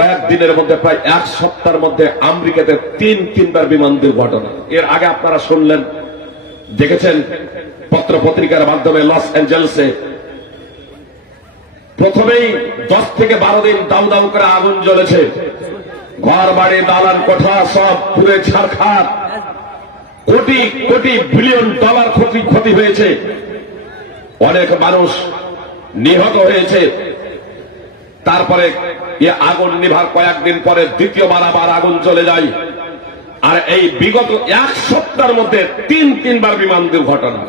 কয়েকদিনের মধ্যে, প্রায় এক সপ্তাহের মধ্যে আমেরিকাতে তিনবার বিমান দুর্ঘটনা। এর আগে আপনারা শুনলেন, দেখেছেন পত্র পত্রিকার মাধ্যমে লস অ্যাঞ্জেলেসে প্রথমেই 10 থেকে 12 দিন দাউ দাউ করে আগুন জ্বলেছে, ঘর বাড়ি দালান কোঠা সব পুড়ে ছারখার, কোটি কোটি বিলিয়ন ডলার ক্ষতি হয়েছে, অনেক মানুষ নিহত হয়েছে। তারপরে আগুন নিভার কয়েকদিন পরে দ্বিতীয়বার আবার আগুন চলে যায়। আর এই বিগত এক সপ্তাহের মধ্যে তিনবার বিমান দুর্ঘটনা।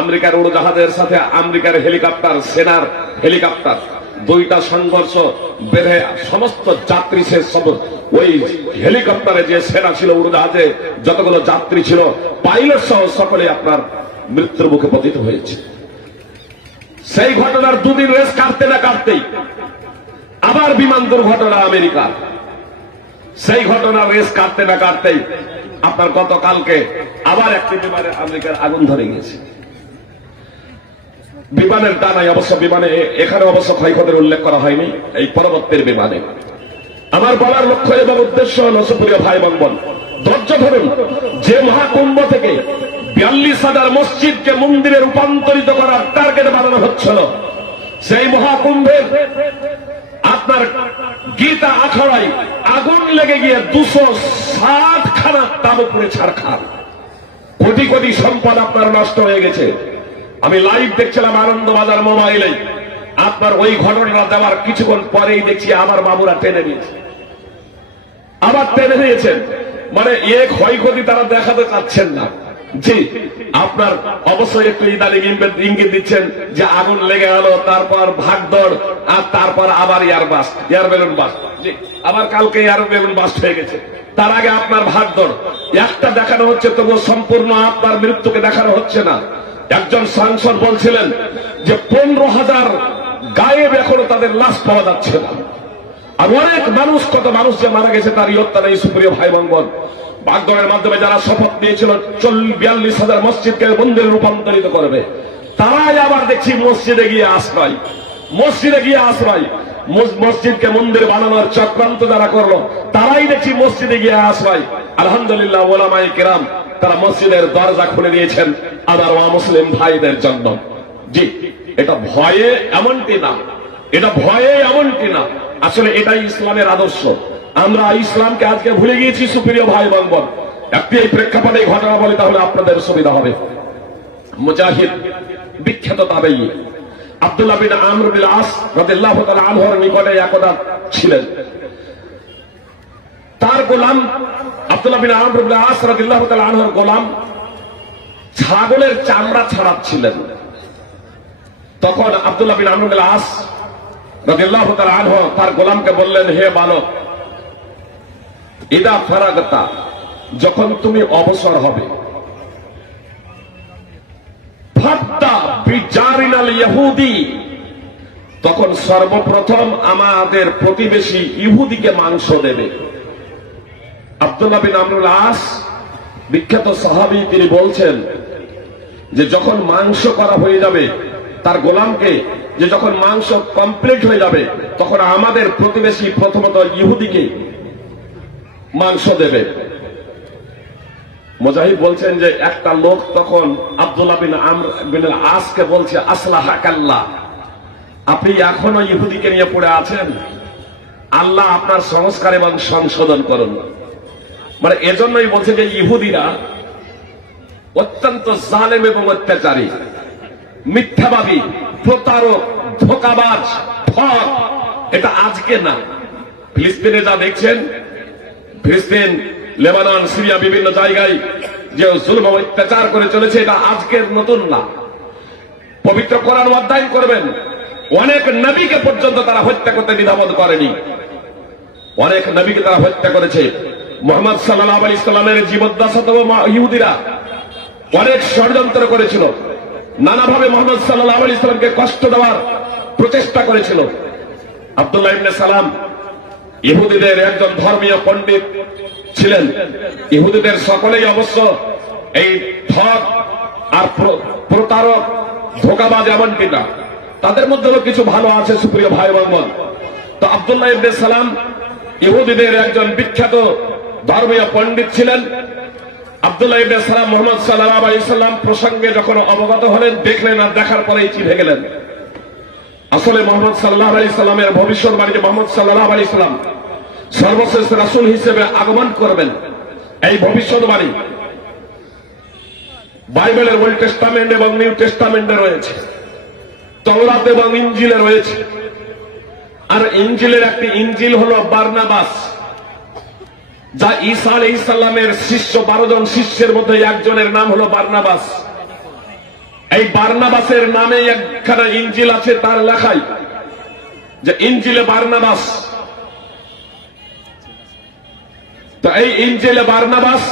আমেরিকার উড়োজাহাজের সাথে আমেরিকার হেলিকপ্টার, সেনার হেলিকপ্টার, দুইটা সংঘর্ষ বেঁধে সমস্ত যাত্রী শেষ। সব ওই হেলিকপ্টারে যে সেনা ছিল, উড়োজাহাজে যতগুলো যাত্রী ছিল, পাইলট সহ সকলে আপনার মৃত্যুর মুখে পতিত হয়েছে। সেই ঘটনার দুদিন রেস কাটতে না কাটতেই আবার বিমান দুর্ঘটনা আমেরিকার। সেই ঘটনার রেস কাটতে না কাটতেই আপনার গতকালকে আবার একটি বিমানে আমেরিকার আগুন ধরে গেছে। বিমানের ডানায় অবশ্য, বিমানে এখানে অবশ্য ক্ষয়ক্ষতির উল্লেখ করা হয়নি, এই পরবর্তীর বিমানে। আমার বলার লক্ষ্য এবং উদ্দেশ্য হল, সুপ্রিয় ভাই বোন, ধৈর্য ধরুন। যে মহাকুম্ভ থেকে 42,000 মসজিদকে মন্দিরে রূপান্তরিত করার টার্গেট বানানো হচ্ছিল, সেই মহাকুম্ভের আপনার গীতা আখড়ায় আগুন লেগে গিয়ে 260 খানা তাঁবু পুড়ে ছারখার, কোটি কোটি সম্পদ আপনার নষ্ট হয়ে গেছে। আমি লাইভ দেখছিলাম আনন্দবাজার মোবাইলে, আপনার ওই ঘটনা দেওয়ার কিছুক্ষণ পরেই দেখছি আমার বাবুরা টেনে নিয়েছে, আবার টেনে নিয়েছেন। মানে ক্ষয়ক্ষতি তারা দেখাতে চাচ্ছেন না। জি, আপনার অবশ্যই একটু ইদানিং ইঙ্গিত দিচ্ছেন যে আগুন লেগে গেল, তারপর ভাগদৌড়, আর তারপর আবার এয়ার বেলুন বাস্ট। জি, আবার কালকে এয়ার বেলুন বাস্ট হয়ে গেছে। তার আগে আপনার ভাগদৌড় একটা দেখানো হচ্ছে, তবুও সম্পূর্ণ আপনার মৃত্যুকে দেখানো হচ্ছে না। একজন সাংসদ বলছিলেন যে 15,000 গায়েব, এখনো তাদের লাশ পাওয়া যাচ্ছে না। আর অনেক মানুষ, কত মানুষ যে মারা গেছে তার ইয়ত্তা নেই। সুপ্রিয় ভাই বোন, ভাগদৌড়ের মাধ্যমে যারা শপথ নিয়েছিল 42,000 মসজিদকে মন্দিরে রূপান্তরিত করবে, তারাই আবার দেখছি মসজিদে গিয়ে আশ্রয়, মসজিদকে মন্দির বানানোর চক্রান্ত যারা করলো, তারাই দেখছি মসজিদে গিয়ে আশ্রয়। আলহামদুলিল্লাহ, ওলামায়ে কেরাম তারা মসজিদের দরজা খুলে দিয়েছেন আমার মুসলিম ভাইদের জন্য। জি, এটা ভয়ে এমনটি না, আসলে এটাই ইসলামের আদর্শ। আমরা ইসলামকে আজকে ভুলে গিয়েছি। সুপ্রিয় ভাই বোন, একটি এই প্রেক্ষাপটে এই ঘটনা বলি, তাহলে আপনাদের সুবিধা হবে। মুজাহিদ, বিখ্যাত তাবেঈ আব্দুল্লাহ বিন আমর বিন আস রাদিয়াল্লাহু তাআলা আনহুর নিকটে একদা ছিলেন। তার গোলাম আব্দুল্লাহ বিন আমর বিন আস রাদিয়াল্লাহু তাআলা আনহুর গোলাম ছাগলের চামড়া ছাড়াচ্ছিলেন। তখন আব্দুল্লাহ বিন আমর বিন আস রাদিয়াল্লাহু তাআলা আনহু তার গোলামকে বললেন, হে বালক, ইদা ফারাগতা, যখন তুমি অবসর হবে, ফাদ্দা বিজারিনাল ইহুদি, তখন সর্বপ্রথম আমাদের প্রতিবেশী ইহুদিকে মাংস দেবে। আব্দুল্লাহ বিন আমর বিন আস, বিখ্যাত সাহাবী, তিনি বলছেন যে যখন মাংস করা হয়ে যাবে তার গোলামকে, যে যখন মাংস কমপ্লিট হয়ে যাবে, তখন আমাদের প্রতিবেশী প্রথমত ইহুদিকে মাংস দেবে। মুজাহিদ বলছেন যে একটা লোক তখন আব্দুল্লাহ বিন আমর বিন আসকে বলছে, আসলাহাকাল্লাহ, আপনি এখনো ইহুদিকে নিয়ে পড়ে আছেন, আল্লাহ আপনার সংস্কার এবং সংশোধন করুন। মানে এজন্যই বলছে যে ইহুদিরা অত্যন্ত জালেম এবং অত্যাচারী, মিথ্যাবাদী, প্রতারক, ধোঁকাবাজ, ঠক। এটা আজকে না, ফিলিস্তিনে যা দেখছেন, ফিলিস্তিন, লেবানন, সিরিয়া, বিভিন্ন জায়গায় যে জুলুম অত্যাচার করে চলেছে, এটা আজকের নতুন না। পবিত্র কোরআন অধ্যয়ন করবেন, অনেক নবীকে পর্যন্ত তারা হত্যা করতে দ্বিধাবোধ করেনি। অনেক নবীকে তারা হত্যা করেছে। মুহাম্মদ সাল্লাল্লাহু আলাইহি সাল্লামের জীবদ্দশাতেও ইহুদিরা অনেক ষড়যন্ত্র করেছিল, নানাভাবে মুহাম্মদ সাল্লাল্লাহু আলাইহি সাল্লামকে কষ্ট দেওয়ার প্রচেষ্টা করেছিল। আব্দুল্লাহ ইবনে সালাম ইহুদিদের একজন ধর্মীয় পণ্ডিত ছিলেন। ইহুদিদের সকলেই অবশ্য এই ঠক আর প্রতারক, ধোঁকাবাজ এমনটি না, তাদের মধ্যেও কিছু ভালো আছে। সুপ্রিয় ভাই বোন, তো আব্দুল্লাহ ইবনে সালাম ইহুদিদের একজন বিখ্যাত ধর্মীয় পণ্ডিত ছিলেন। আব্দুল্লাহ ইবনে সালাম মুহাম্মদ সাল্লাল্লাহু আলাইহি সাল্লাম প্রসঙ্গে যখন অবগত হলেন, দেখলেন আর দেখার পরেই চিড়ে গেলেন। আসলে মুহাম্মদ সাল্লাল্লাহু আলাইহি সাল্লামের ভবিষ্যৎবাণী যে মুহাম্মদ সাল্লাল্লাহু আলাইহি সাল্লাম সর্বশেষ রাসূল হিসেবে আগমন করবেন, এই ভবিষ্যৎবাণী বাইবেলের ওল্ড টেস্টামেন্ট এবং নিউ টেস্টামেন্টে রয়েছে, তাওরাত এবং ইনজিলে রয়েছে। আর ইনজিলের একটি ইনজিল হলো বারনাবাস, যা ঈসা আলাইহিস সালামের শিষ্য 12 জন শিষ্যের মধ্যে একজনের নাম হলো বারনাবাস। এই বারনাবাসের নামে একখানা ইনজিল আছে, তার লেখাই যে ইনজিলে বারনাবাস। তো এই ইনজিলে বারনাবাস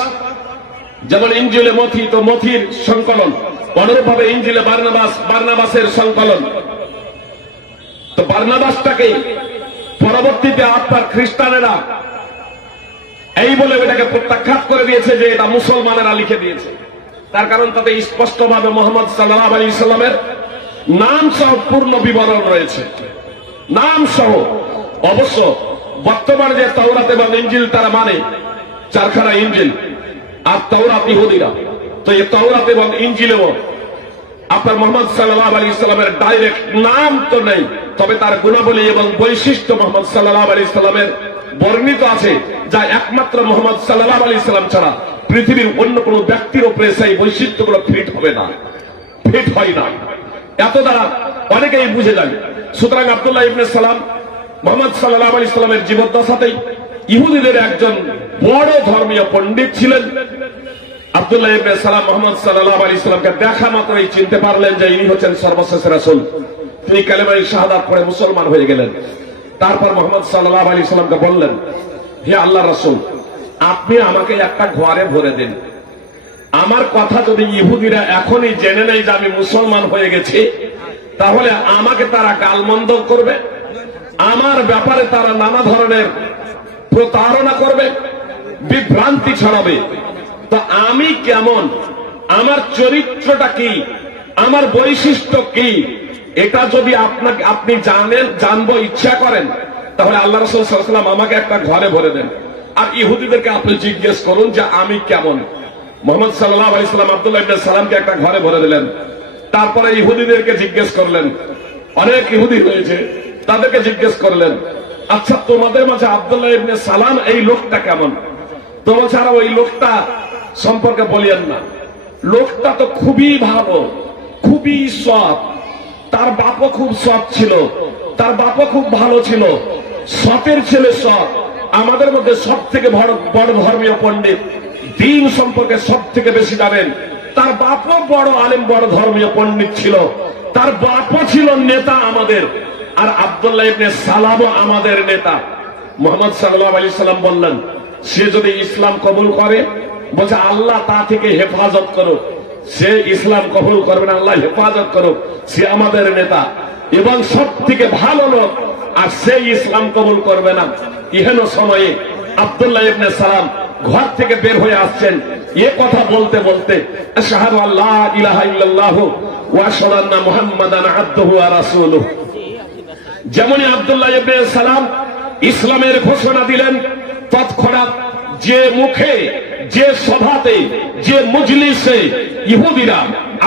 যেমন ইনজিলে মথি, তো মথির সংকলন, অনুরূপভাবে ইনজিলে বারনাবাস বারনাবাসের সংকলন। তো বারনাবাসটাকে পরবর্তীতে আপনার খ্রিস্টানেরা এই বলে এটাকে প্রত্যাখ্যাত করে দিয়েছে যে এটা মুসলমানেরা লিখে দিয়েছে। তার কারণ তাতে স্পষ্টভাবে মুহাম্মদ সাল্লাল্লাহু আলাইহি সাল্লামের নাম সহ পূর্ণ বিবরণ রয়েছে, নাম সহ। অবশ্য বর্তমান যে তাওরাত এবং ইনজিল তারা মানে চারখানা ইনজিল, আর তাওরাত ইহুদিরা। তো এই তাওরাত এবং ইনজিলেও আপনার মুহাম্মদ সাল্লাল্লাহু আলাইহি সাল্লামের ডাইরেক্ট নাম তো নেই, তবে তার গুণাবলী এবং বৈশিষ্ট্য মুহাম্মদ সাল্লাল্লাহু আলাইহি সাল্লামের বর্ণিত আছে, যা একমাত্র মুহাম্মদ সাল্লাল্লাহু আলাইহি সাল্লাম ছাড়া পৃথিবীর অন্য কোন ব্যক্তির উপরে সেই বৈশিষ্ট্যগুলো ফিট হবে না, ফিট হয় না। এত দ্বারা অনেকেই বুঝে যায়। সুতরাং আব্দুল্লাহ ইবনে সালাম মুহাম্মদ সাল্লাল্লাহু আলাইহি সাল্লামের জীবদ্দশাতেই ইহুদিদের একজন বড় ধর্মীয় পণ্ডিত ছিলেন। আব্দুল্লাহ ইবনে সালাম মুহাম্মদ সাল্লাল্লাহু আলাইহি সাল্লামকে দেখা মাত্রই চিনতে পারলেন যে ইনি হচ্ছেন সর্বশেষ রাসূল। তিনি কালেমায়ে শাহাদাত পড়ে মুসলমান হয়ে গেলেন। তারপর মুহাম্মদ সাল্লাল্লাহু আলাইহি সাল্লামকে বললেন, হে আল্লাহর রাসূল, আপনি আমাকে একটা ঘরে ভরে দিন। আমার কথা যদি ইহুদিরা এখনই জেনে নেয় যে আমি মুসলমান হয়ে গেছি, তাহলে আমাকে তারা গালমন্দ করবে, আমার ব্যাপারে তারা নানা ধরনের প্রতারণা করবে, বিভ্রান্তি ছড়াবে। তো আমি কেমন, আমার চরিত্রটা কি, আমার বৈশিষ্ট্য কি, এটা যদি আপনি জানবো ইচ্ছা করেন, তাহলে আল্লাহ রাসূল সাল্লাল্লাহু আলাইহি ওয়াসাল্লাম আমাকে একটা ঘরে ভরে দেন। আর ইহুদিদেরকে আপনি জিজ্ঞেস করুন যে আমি কেমন। মুহাম্মদ সাল্লাল্লাহু আলাইহি ওয়াসাল্লাম আব্দুল্লাহ ইবনে সালামকে একটা ঘরে ভরে দিলেন। তারপরে ইহুদিদেরকে জিজ্ঞেস করলেন, অনেক ইহুদি রয়েছে, তাদেরকে জিজ্ঞেস করলেন, আচ্ছা তোমাদের মাঝে আব্দুল্লাহ ইবনে সালাম এই লোকটা কেমন? তো ছাড়া ওই লোকটা সম্পর্কে বলিয়েন না, লোকটা তো খুবই ভালো, খুবই সৎ, তার বাপও খুব সৎ ছিল, তার বাপও খুব ভালো ছিল, সতের ছেলে সৎ, আমাদের মধ্যে সব থেকে বড় ধর্মীয় পণ্ডিত, দ্বীন সম্পর্কে সব থেকে বেশি জানেন, তার বাপও বড় আলেম, বড় ধর্মীয় পণ্ডিত ছিল, তার বাপও ছিল নেতা আমাদের, আর আব্দুল্লাহ ইবনে সালামও আমাদের নেতা। মুহাম্মদ সাল্লাল্লাহু আলাইহি সাল্লাম বললেন, সে যদি ইসলাম কবুল করে, বলছে আল্লাহ তা থেকে হেফাজত করুক, সে ইসলাম কবুল করবে না, আল্লাহ হেফাজত করুক, সে আমাদের নেতা এবং সব থেকে ভালো লোক, আর সে ইসলাম কবুল করবে না। ইহেন সময়ে আব্দুল্লাহ ইবনে সালাম ঘর থেকে বের হয়ে আসছেন, এ কথা বলতে বলতে আশহাদু আল্লা ইলাহা ইল্লাল্লাহু ওয়া আশহাদু আন্না মুহাম্মাদান আবদুহু ওয়া রাসূলুহু। যেমনই আব্দুল্লাহ ইবনে সালাম ইসলামের ঘোষণা দিলেন, তৎক্ষণাৎ যে মুখে, যে সভাতে, যে মজলিসে ইহুদিরা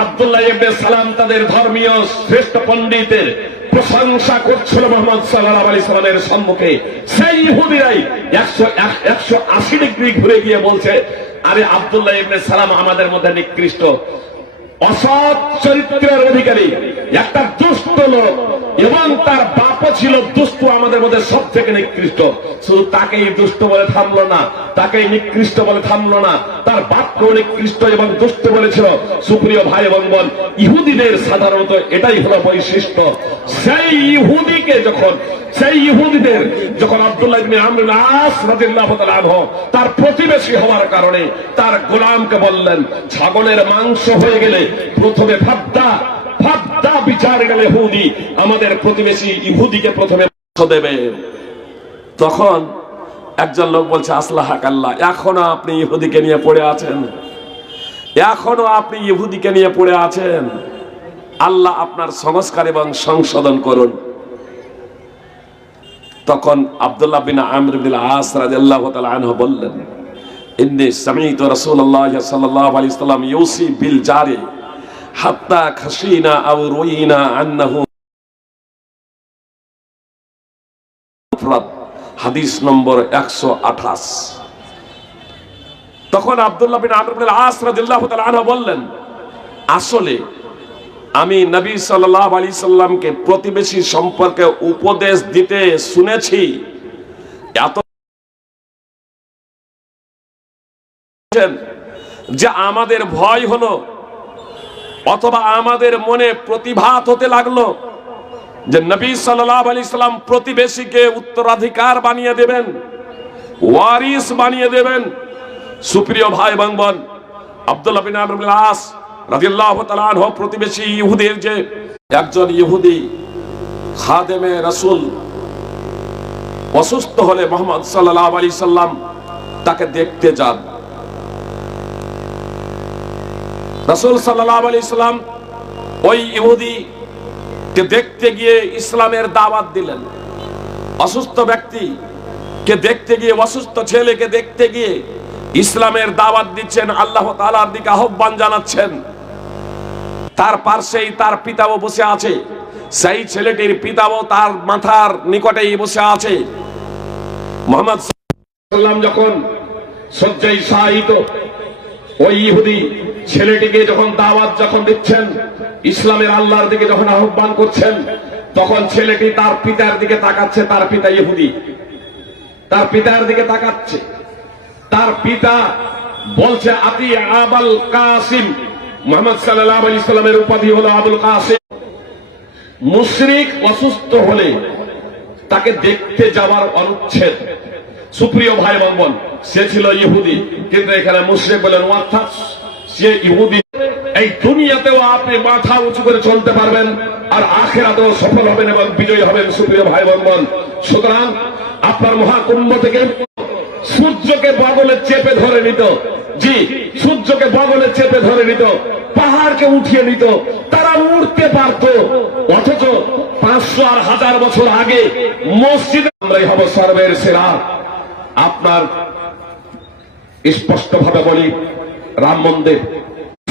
আব্দুল্লাহ ইবনে সালাম তাদের ধর্মীয় শ্রেষ্ঠ পণ্ডিতের প্রশংসা করছিল মুহাম্মদ সাল্লাল্লাহু আলাইহি সাল্লামের সম্মুখে, সেই ইহুদিরাই 180 ডিগ্রি ঘুরে গিয়ে বলছে, আরে আব্দুল্লাহ ইবনে সালাম আমাদের মধ্যে নিকৃষ্ট, অসৎ চরিত্রের অধিকারী, একটা দুষ্ট লোক, এবং তার বাপও ছিল দুষ্ট, আমাদের মধ্যে সব থেকে নিকৃষ্ট। শুধু তাকেই দুষ্ট বলে থামলো না, তাকেই নিকৃষ্ট বলে থামলো না, তার বাপকেও নিকৃষ্ট এবং দুষ্ট বলেছিল। সুপ্রিয় ভাই এবং বোন, ইহুদিদের সাধারণত এটাই হলো বৈশিষ্ট্য। সেই ইহুদিদের যখন আব্দুল্লাহ ইবনে আমর ইবনে আস রাদিয়াল্লাহু তাআলা আনহু তার প্রতিবেশী হওয়ার কারণে তার গোলামকে বললেন, ছাগলের মাংস হয়ে গেলে প্রথমে ফাদ্দা বিচার গেলে ইহুদি, আমাদের প্রতিবেশী ইহুদিকে প্রথমে দেবে। তখন একজন লোক বলছে, আসলাহাক আল্লাহ, এখনো আপনি ইহুদিকে নিয়ে পড়ে আছেন, এখনো আপনি ইহুদিকে নিয়ে পড়ে আছেন, আল্লাহ আপনার সংস্কার এবং সংশোধন করুন। তখন আব্দুল্লাহ বিন আমর বিন আস রাদিয়াল্লাহু তাআলা আনহু বললেন, ইন্নী সামি'তু রাসূলুল্লাহ সাল্লাল্লাহু আলাইহি ওয়াসাল্লাম ইউসি বিল জারি হাত্তা খাশিনা আও রুইনা আন্নাহু হাদিস নম্বর 128। তখন আব্দুল্লাহ বিন আমর বিন আস রাদিয়াল্লাহু তাআলা আনহু বললেন, আসলে আমি নবী সাল্লাল্লাহু আলাইহি সাল্লামকে প্রতিবেশী সম্পর্কে উপদেশ দিতে শুনেছি, এত যে আমাদের ভয় হলো অথবা আমাদের মনে প্রতিভাত হতে লাগলো যে নবী সাল্লাল্লাহু আলাইহি সাল্লাম প্রতিবেশীকে উত্তরাধিকার বানিয়ে দেবেন, ওয়ারিস বানিয়ে দেবেন। সুপ্রিয় ভাই বোন, আব্দুল্লাহ বিন আমর বিন আস রাদিয়াল্লাহু তাআলা আনহু প্রতিবেশী ইহুদির যে একজন ইহুদি খাদেমে রাসূল অসুস্থ হলে মুহাম্মদ সাল্লাল্লাহু আলাইহি সাল্লাম তাকে দেখতে যান। রাসূল সাল্লাল্লাহু আলাইহি সাল্লাম ওই ইহুদি কে দেখতে গিয়ে ইসলামের দাওয়াত দিলেন। অসুস্থ ব্যক্তি কে দেখতে গিয়ে, অসুস্থ ছেলেকে দেখতে গিয়ে ইসলামের দাওয়াত দিচ্ছেন, আল্লাহ তাআলার দিকে আহ্বান জানাচ্ছেন। তার পাশেই তার পিতাও বসে আছে, সেই ছেলেটির পিতাও তার মাথার নিকটেই বসে আছে। মুহাম্মদ সাল্লাম যখন শয্যায় শায়িত ওই ইহুদি ছেলেটিকে যখন দাওয়াত যখন দিচ্ছেন, ইসলামের আল্লাহর দিকে যখন আহ্বান করছেন, তখন ছেলেটি তার পিতার দিকে তাকাচ্ছে। তার পিতা ইহুদি, তার পিতার দিকে তাকাচ্ছে। তার পিতা বলছে, আতি আবুল কাসিম। মুহাম্মদ সাল্লাল্লাহু আলাইহি সাল্লামের উপাধি হলো আবুল কাসিম। মুশরিক অসুস্থ হলে তাকে দেখতে যাওয়ার অনুচ্ছেদ। সুপ্রিয় ভাই বোন, সে ছিল ইহুদি, কিন্তু এখানে মুশরিক বলেন, অর্থাৎ সে ইহুদি। এই দুনিয়াতেও আপনি মাথা উঁচু করে চলতে পারবেন, আর আখিরাতেও সফল হবেন এবং বিজয়ী হবেন। সুপ্রিয় ভাই বোন, সুতরাং আপনার মহাকুম্ভ থেকে সূর্যকে বগলে চেপে ধরে নিত, জি, সূর্যকে বগলে চেপে ধরে নিত, পাহাড়কে উঠিয়ে নিত, তারা উঠতে পারত। অথচ 500 আর 1000 বছর আগে মসজিদে আমরাই হব সর্বের সেরা। আপনার স্পষ্ট ভাবে বলি, রাম মন্দির।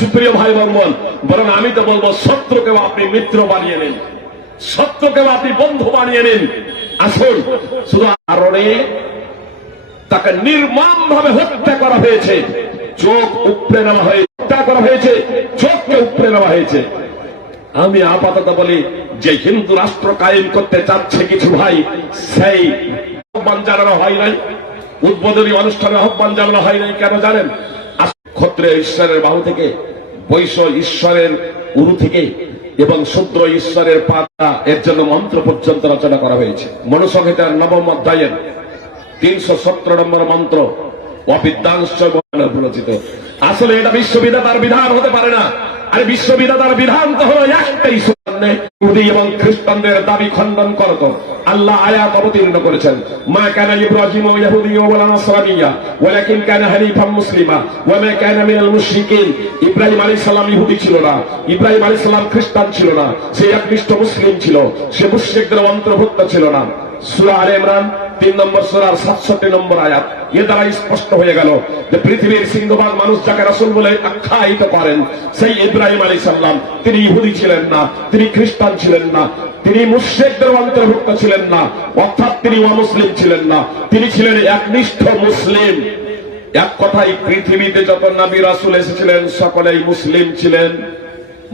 সুপ্রিয় ভাই বোন, বরং আমি তো বলবো, শত্রুকেও আপনি মিত্র বানিয়ে নিন, শত্রুকেও আপনি বন্ধু বানিয়ে নিন। আসুন, শুধু কারণে তাকে নির্মম ভাবে হত্যা করা হয়েছে, চোখ উপড়ে নেওয়া হয়েছে, হত্যা করা হয়েছে, চোখকে উপড়ে নেওয়া হয়েছে। আমি আপাতত বলি, যে হিন্দু রাষ্ট্র কায়েম করতে চাচ্ছে কিছু ভাই, সেই আহ্বান জানানো হয় নাই, উদ্বোধনী অনুষ্ঠানে আহ্বান জানানো হয় নাই। কেন জানেন? ক্ষত্রিয় ঈশ্বরের বাহু থেকে, বৈশ্য ঈশ্বরের উরু থেকে এবং শূদ্র ঈশ্বরের পাতা, এর জন্য মন্ত্র পর্যন্ত রচনা করা হয়েছে। মনুসংহিতার 9ম অধ্যায়ের 317 নম্বর মন্ত্র, অবিদ্যাংশ রচিত। আসলে এটা বিশ্ববিধাতার বিধান হতে পারে না। আর বিশ্ববিধাতার বিধান তো হলো একটাই, ইহুদি এবং খ্রিস্টানদের দাবি খণ্ডন করত। আল্লাহ আয়াত অবতীর্ণ করেছেন, মা কানা ইব্রাহিম ইয়াহুদিয়্যা ওয়ালা নাসরানিয়্যা ওয়ালাকিন কানা হানিফাম মুসলিমা ওয়া মা কানা মিনাল মুশরিকিন। ইব্রাহিম আলাইহিস সালাম ইহুদি ছিল না, ইব্রাহিম আলাইহিস সালাম খ্রিস্টান ছিল না, সে একনিষ্ঠ মুসলিম ছিল, সে মুশরিকদের অন্তর্ভুক্ত ছিল না। সূরা আলে ইমরান 3 নম্বর সূরার 67 নম্বর আয়াত। এর দ্বারা স্পষ্ট হয়ে গেল যে পৃথিবীর সিংহভাগ মানুষ যাকে রাসূল বলে আখ্যায়িত করেন, সেই ইব্রাহিম আলাইহিস সালাম তিনি ইহুদি ছিলেন না, তিনি খ্রিস্টান ছিলেন না, তিনি মুশরিকদের অন্তর্ভুক্ত ছিলেন না, অর্থাৎ তিনি অমুসলিম ছিলেন না, তিনি ছিলেন একনিষ্ঠ মুসলিম। এক কথায় পৃথিবীতে যত নবী রাসূল এসেছিলেন সকলেই মুসলিম ছিলেন,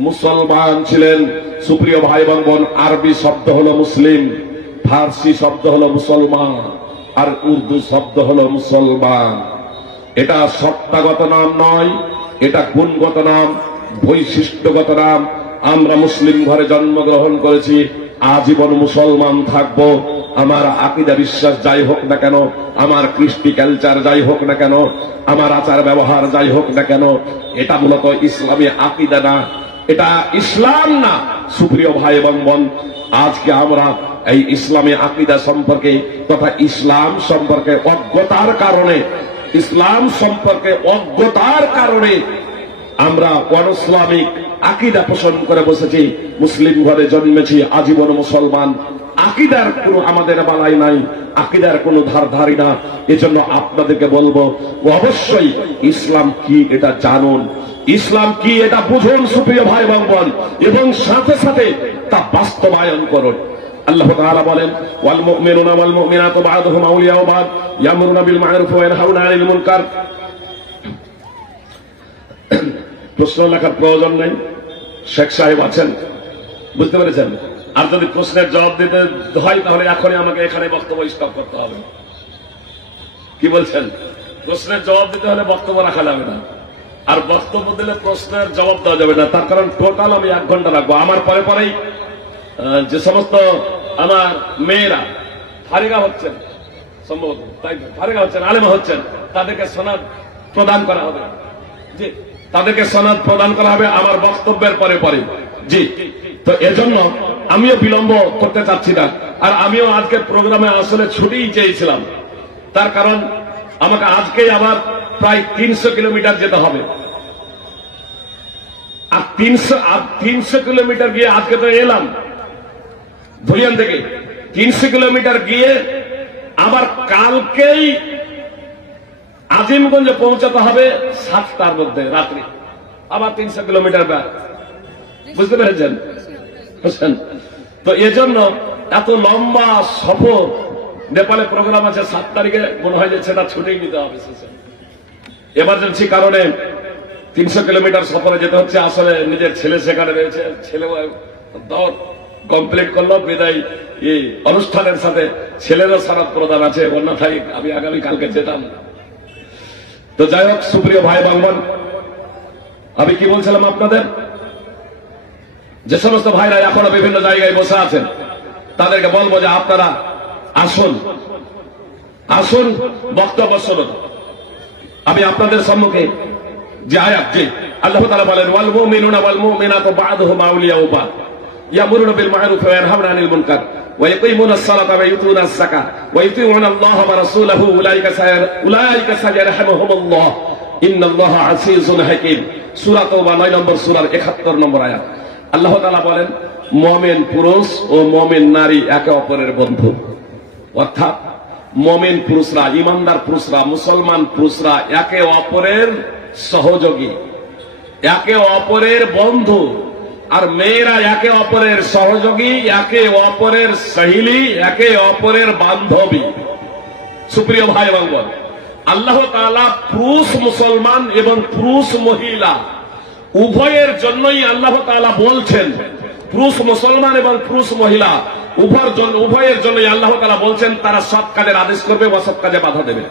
মুসলমান ছিলেন। সুপ্রিয় ভাই বোন, আরবি শব্দ হলো মুসলিম, ফার্সি শব্দ হলো মুসলমান, আর উর্দু শব্দ হলো মুসলমান। এটা সত্তাগত নাম নয়, এটা গুণগত নাম, বৈশিষ্ট্যগত নাম। আমরা মুসলিম ঘরে জন্মগ্রহণ করেছি, আজীবন মুসলমান থাকবো। আমার আকীদা বিশ্বাস যাই হোক না কেন, আমার কৃষ্টি কালচার যাই হোক না কেন, আমার আচার ব্যবহার যাই হোক না কেন, এটা মূলত ইসলামী আকীদা না, এটা ইসলাম না। সুপ্রিয় ভাই এবং বোন, আজকে আমরা এই ইসলামী আকীদা সম্পর্কে তথা ইসলাম সম্পর্কে অজ্ঞতার কারণে, ইসলাম সম্পর্কে অজ্ঞতার কারণে আমরা অনইসলামিক আকীদা পোষণ করে বসেছি। মুসলিম ঘরে জন্মেছি, আজীবন মুসলমান। আকীদার কোনো আমাদের বালাই নাই, আকীদার কোনো ধারি না। এজন্য আপনাদেরকে বলবো অবশ্যই ইসলাম কি এটা জানুন, ইসলাম কি এটা বুঝুন সুপ্রিয় ভাই বোন, এবং সাথে সাথে তা বাস্তবায়ন করুন। আল্লাহ তাআলা বলেন ওয়াল মুমিনুনা ওয়াল মুমিনাতু বা'দুহুম আউলিয়াউ বা'দ ইয়ামুরুনা বিল মা'রুফ ওয়া ইয়ানহাউনা আনিল মুনকার। প্রশ্ন লেখার প্রয়োজন নেই, শেখ সাহেব আছেন, বুঝতে পেরেছেন? আর যদি প্রশ্নের জবাব দিতে হয় তাহলে এখনই আমাকে এখানে বক্তব্য স্টপ করতে হবে। কি বলছেন? প্রশ্নের জবাব দিতে হলে বক্তব্য রাখা যাবে না, আর বক্তব্য দিলে প্রশ্নের জবাব দেওয়া যাবে না। তার কারণ টোটাল আমি 1 ঘন্টা রাখবো। আমার পরে পরেই যে সমস্ত আমার মেয়েরা ফারিগা হচ্ছেন, সম্ভবত তাই ফারিগা হচ্ছেন, আলেমা হচ্ছেন, তাদেরকে সনদ প্রদান করা হবে। জি, তাদেরকে সনদ প্রদান করা হবে আমার বক্তব্যের পরে পরে। জি, তো এজন্য আমিও বিলম্ব করতে চাচ্ছি না। আর আমিও আজকে প্রোগ্রামে আসলে ছুটিই চেয়েছিলাম, তার কারণ আমাকে আজকেই আবার প্রায় 300 কিলোমিটার যেতে হবে। আর 300 কিলোমিটার গিয়ে আজকে তো এলাম ধুলিয়ান থেকে, 300 কিলোমিটার গিয়ে আবার কালকেই আজিমগঞ্জে পৌঁছাতে হবে 7টার মধ্যে রাত্রি, আবার 300 কিলোমিটার ব্যাক। বুঝতে পেরেছেন? বুঝছেন? তো এজন্য এত লম্বা সফর, নেপালে প্রোগ্রাম আছে 7 তারিখে, মনে হয় যে সেটা ছুটেই নিতে হবে। এমার্জেন্সি কারণে 300 কিলোমিটার সফরে যেতে হচ্ছে। আসলে নিজের ছেলে সেখানে রয়েছে, ছেলে দর কমপ্লিট করলো, বিদায় এই অনুষ্ঠানের সাথে ছেলেরও সনদ প্রদান আছে, অন্যথায় আমি আগামী কালকে যেতাম। তো যাই হোক সুপ্রিয় ভাই বোন, আমি কি বলছিলাম আপনাদের, যে সমস্ত ভাইরা এখনো বিভিন্ন জায়গায় বসে আছেন তাদেরকে বলবো যে আপনারা আসুন, আসুন বক্তব্য শুনুন। আমি আপনাদের সম্মুখে যে আয়াত, যে আল্লাহ তাআলা বলেন ওয়াল মুমিনুনা ওয়াল মুমিনাতু বা'দুহুম আউলিয়াউ বা'দ ইয়ামুরুনা বিল মা'রুফ ওয়া ইয়ানহাউনা আনিল মুনকার ওয়া ইয়াকিমুনাস সালাতা ওয়া ইউতুনাস যাকাত ওয়া ইউতিউনা আল্লাহা ওয়া রাসূলাহু উলাইকা সায়ারহামুহুমুল্লাহ ইন্নাল্লাহা আসিজুন হাকীম। সূরা তাওবা 9 নম্বর সূরার 71 নম্বর আয়াত। আল্লাহ তাআলা বলেন মুমিন পুরুষ ও মুমিন নারী একে অপরের বন্ধু, অর্থাৎ মুমিন পুরুষরা, ঈমানদার পুরুষরা, মুসলমান পুরুষরা একে অপরের সহযোগী, একে অপরের বন্ধু, আর মেয়েরা একে অপরের সহযোগী, একে অপরের সহেলি, একে অপরের বান্ধবী। সুপ্রিয় ভাই বোন, আল্লাহ তাআলা পুরুষ মুসলমান এবং পুরুষ মহিলা উভয়ের জন্যই আল্লাহ তাআলা বলছেন, পুরুষ মুসলমান এবং পুরুষ মহিলা উভয়ের জন্যই আল্লাহ তাআলা বলছেন তারা সৎ কাজের আদেশ করবে, অসৎ কাজে বাধা দেবে।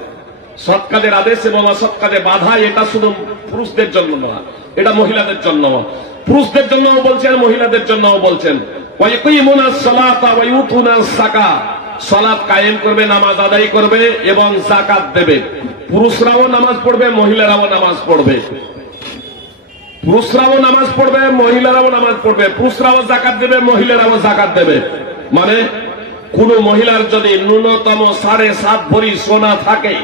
সৎ কাজের আদেশ এবং অসৎ কাজে বাধা এটা শুধু পুরুষদের জন্য নয়, এটা মহিলাদের জন্য। পুরুষদের জন্যও বলছেন, মহিলাদের জন্যও বলছেন। ওয়া ইয়াকিমুনাস সালাতা ওয়া ইউতুনাস যাকাত, সালাত কায়েম করবে, নামাজ আদায় করবে এবং যাকাত দেবে। পুরুষরাও নামাজ পড়বে, মহিলারাও নামাজ পড়বে। পুরুষরাও নামাজ পড়বে, মহিলারাও নামাজ পড়বে। পুরুষরাও যাকাত দেবে, মহিলারাও যাকাত দেবে। মানে কোন মহিলার যদি ন্যূনতম 7.5 ভরি সোনা থাকে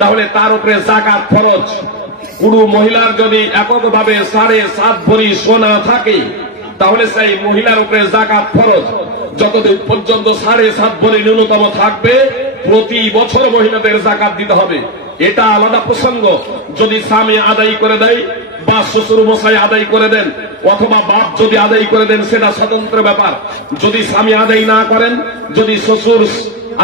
তাহলে তার উপরে যাকাত ফরজ। কোন মহিলার যদি এককভাবে 7.5 ভরি সোনা থাকে তাহলে সেই মহিলার উপরে যাকাত ফরজ। যতদিন পর্যন্ত 7.5 ভরি ন্যূনতম থাকবে প্রতি বছর মহিলাদের যাকাত দিতে হবে। এটা আলাদা প্রসঙ্গ। যদি স্বামী আদায় করে দেয় বা শ্বশুর মশাই আদায় করে দেন অথবা বাপ যদি আদায় করে দেন সেটা স্বতন্ত্র ব্যাপার। যদি স্বামী আদায় না করেন, যদি শ্বশুর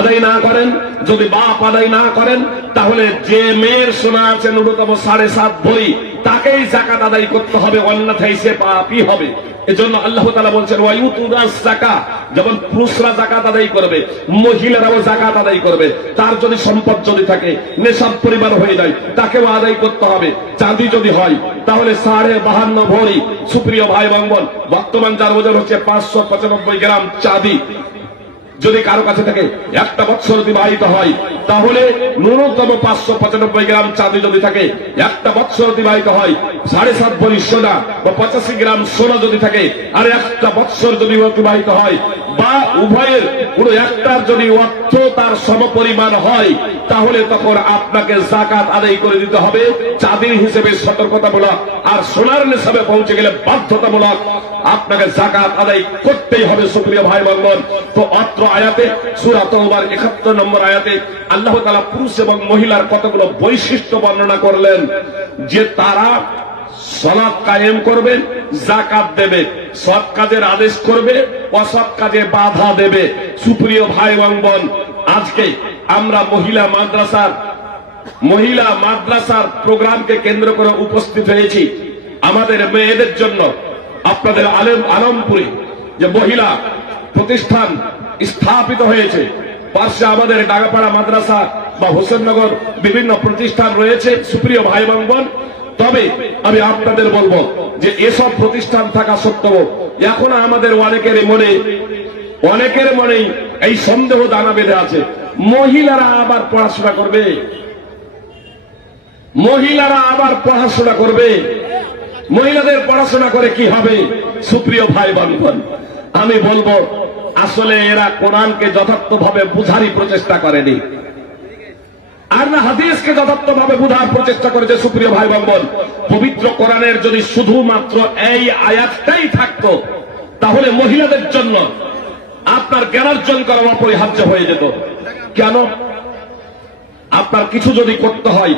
আদায় না করেন, যদি বাপ আদায় না করেন, তাহলে যে মেয়ের সোনা আছে ন্যূনতম 7.5 ভরি তাকেই যাকাত আদায় করতে হবে, অন্যথায় সে পাপী হবে। এজন্য আল্লাহ তাআলা বলছেন ওয়া ইউতুনাস যাকাত, যেমন পুরুষরা যাকাত আদায় করবে, মহিলারাও যাকাত আদায় করবে। তার যদি সম্পদ যদি থাকে, নেশাব পরিবার হয়ে যায়, তাকেও আদায় করতে হবে। চাঁদি যদি হয় তাহলে 52.5 ভরি। সুপ্রিয় ভাই বোন, বর্তমান যার ওজন হচ্ছে 595 গ্রাম চাঁদি যদি কারো কাছে থেকে একটা বছর অতিবাহিত হয় তাহলে ন্যূনতম 595 গ্রাম চাঁদি যদি থাকে, একটা বছর অতিবাহিত হয় 7.5 ভরি সোনা বা 85 গ্রাম সোনা যদি থাকে, আর একটা বছর যদি অতিবাহিত হয় বা উভয়ের কোনো একটার যদি অর্থ তার সমপরিমাণ হয় তাহলে তখন আপনাকে যাকাত আদায় করে দিতে হবে চাঁদির হিসেবে সতর্কতামূলক, আর সোনার নিসাবে পৌঁছে গেলে বাধ্যতামূলক আপনাকে যাকাত আদায় করতেই হবে। সুপ্রিয় ভাই বোন, তো অত্র আয়াতে সূরা তাওবার ৭১ নম্বর আয়াতে আল্লাহ তাআলা পুরুষ এবং মহিলার কতগুলো বৈশিষ্ট্য বর্ণনা করলেন যে তারা সালাত কায়েম করবে, যাকাত দেবে, সৎ কাজের আদেশ করবে, অসৎ কাজে বাধা দেবে। সুপ্রিয় ভাই এবং বোন, আজকে আমরা মহিলা মাদ্রাসার প্রোগ্রামকে কেন্দ্র করে উপস্থিত হয়েছি। আমাদের মেয়েদের জন্য আপনাদের আলমপুরে যে মহিলা প্রতিষ্ঠান স্থাপিত হয়েছে, পাশে আমাদের ডাগাপাড়া মাদ্রাসা বা হোসেননগর বিভিন্ন প্রতিষ্ঠান রয়েছে। সুপ্রিয় ভাই এবং বোন, তবে আমি আপনাদের বলবো যে এসব প্রতিষ্ঠান থাকা সত্ত্বেও এখন আমাদের অনেকের মনেই এই সন্দেহ দানা বেঁধে আছে, মহিলারা আবার পড়াশোনা করবে, মহিলাদের পড়াশোনা করে কি হবে? সুপ্রিয় ভাই বোন, আমি বলবো আসলে এরা কোরআনকে যথার্থভাবে বুঝারই প্রচেষ্টা করেনি, আর না হাদিসকে যথার্থভাবে বোঝার প্রচেষ্টা করেছে। সুপ্রিয় ভাই বোন, পবিত্র কোরআনের যদি শুধুমাত্র এই আয়াতটাই থাকতো তাহলে মহিলাদের জন্য আপনার জ্ঞানার্জন করা অপরিহার্য হয়ে যেত। কেন? আপনার কিছু যদি করতে হয়,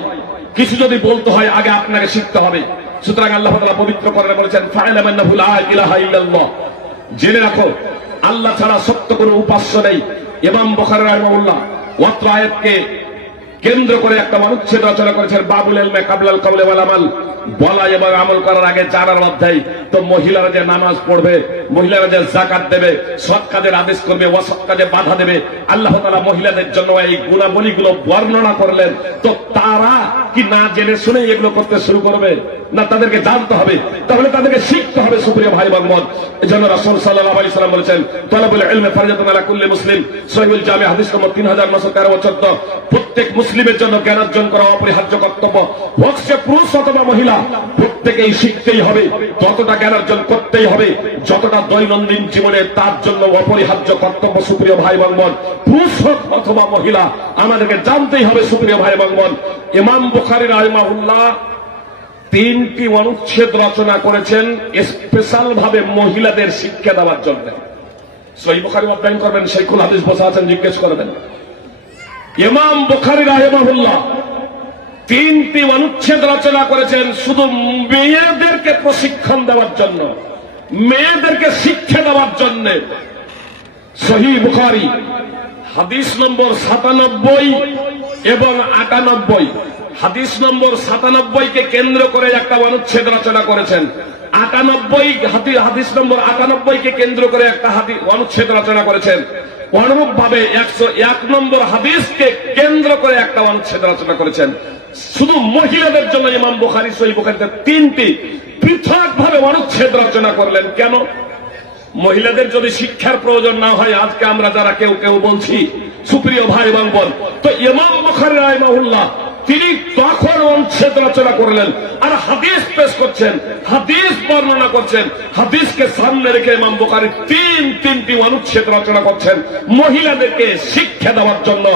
কিছু যদি বলতে হয়, আগে আপনাকে শিখতে হবে। সুতরাং আল্লাহ তাআলা পবিত্র কোরআনে বলেছেন, ফা'লাম আন্নাহু লা ইলাহা ইল্লাল্লাহ, জেনে রাখো আল্লাহ ছাড়া সত্য কোনো উপাস্য নেই। ইমাম বুখারী রাহিমাহুল্লাহ অত্র আয়াতকে কেন্দ্র করে একটা অনুচ্ছেদ রচনা করেছেন, বাবুল ইলমে কাবলাল কওলি ওয়াল আমাল, বলা এবং আমল করার আগে জানার অধ্যায়। তো মহিলারা যে নামাজ পড়বে, মহিলারা যে যাকাত দেবে, সৎ কাজের আদেশ করবে, অসৎ কাজে বাধা দেবে, আল্লাহ তাআলা মহিলাদের জন্য এই গুণাবলীগুলো বর্ণনা করলেন। তো তারা কি না জেনে শুনে এগুলো করতে শুরু করবে? না, তাদেরকে জানতে হবে, তাহলে তাদেরকে শিখতে হবে। সুপ্রিয় ভাই বোন, এজন্য রাসূল সাল্লাল্লাহু আলাইহি সাল্লাম বলেছেন, তালাবুল ইলমি ফারিদাতুন আলা কুল্লি মুসলিম, সহিহুল জামি হাদিস নম্বর 3913 প্রত্যেক মুসলিমের জন্য জ্ঞান অর্জন করা অপরিহার্য কর্তব্য। হোক সে পুরুষ অথবা মহিলা, প্রত্যেকেই শিখতেই হবে, ততটা জ্ঞান অর্জন করতেই হবে যতটা দৈনন্দিন জীবনে তার জন্য অপরিহার্য কর্তব্য। সুপ্রিয় ভাই বোন, পুরুষ হোক অথবা মহিলা, আমাদেরকে জানতেই হবে। সুপ্রিয় ভাই বোন, ইমাম বুখারী রাহিমাহুল্লাহ 3টি অনুচ্ছেদ রচনা করেছেন স্পেশাল ভাবে মহিলাদের শিক্ষা দেওয়ার জন্য। সহিহ বুখারী অধ্যয়ন করবেন, শাইখুল হাদিস বসে আছেন, জিজ্ঞেস করবেন। ইমাম বুখারী রাহিমাহুল্লাহ 3টি অনুচ্ছেদ রচনা করেছেন শুধু মেয়েদেরকে প্রশিক্ষণ দেওয়ার জন্য, মেয়েদেরকে শিক্ষা দেওয়ার জন্য। সহিহ বুখারী হাদিস নম্বর 97 এবং 98, হাদিস নম্বর 97 কে কেন্দ্র করে একটা অনুচ্ছেদ রচনা করেছেন, হাদিস নম্বর 98 কে কেন্দ্র করে একটা অনুচ্ছেদ রচনা করেছেন। অনুরূপ ভাবে 101 নম্বর হাদিসকে কেন্দ্র করে একটা অনুচ্ছেদ রচনা করেছেন। শুধু মহিলাদের জন্য ইমাম বুখারী সহিহ বুখারীতে 3টি পৃথক ভাবে অনুচ্ছেদ রচনা করলেন। কেন? মহিলাদের যদি শিক্ষার প্রয়োজন না হয়, আজকে আমরা যারা কেউ কেউ বলছি, সুপ্রিয় ভাই এবং বোন, তো ইমাম বুখারী রাহিমাহুল্লাহ তিনি তখন অনুচ্ছেদ রচনা করলেন আর হাদিস পেশ করছেন, হাদিস বর্ণনা করছেন। হাদিসকে সামনে রেখে ইমাম বুখারী 3টি অনুচ্ছেদ রচনা করছেন মহিলাদেরকে শিক্ষা দেওয়ার জন্য,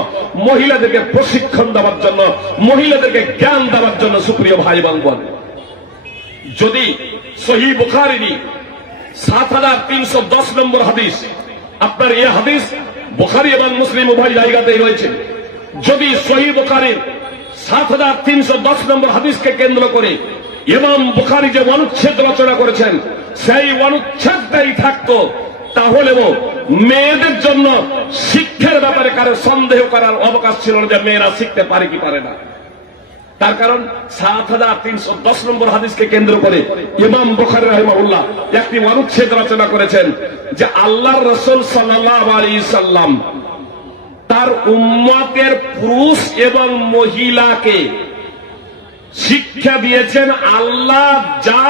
মহিলাদেরকে প্রশিক্ষণ দেওয়ার জন্য, মহিলাদেরকে জ্ঞান দেওয়ার জন্য। সুপ্রিয় ভাই এবং বোন, যদি সহিহ বুখারী 7310 নম্বর হাদিস, আপনার এই হাদিস বুখারী এবং মুসলিম উভয় জায়গাতেই রয়েছে, যদি সহিহ বুখারীর 7310 নম্বর হাদিসকে কেন্দ্র করে ইমাম বুখারী যে অনুচ্ছেদ রচনা করেছেন সেই অনুচ্ছেদটাই থাকতো, তাহলেও মেয়েদের জন্য শিক্ষার ব্যাপারে কারো সন্দেহ করার অবকাশ ছিল না যে মেয়েরা শিখতে পারে কি পারে না। তার কারণ 7310 নম্বর হাদিসকে কেন্দ্র করে ইমাম বুখারী রাহিমাহুল্লাহ একটি অনুচ্ছেদ রচনা করেছেন যে আল্লাহর রাসূল সাল্লাল্লাহু আলাইহি সাল্লাম তার উম্মতের পুরুষ এবং মহিলাকে শিক্ষা দিয়েছেন আল্লাহ যা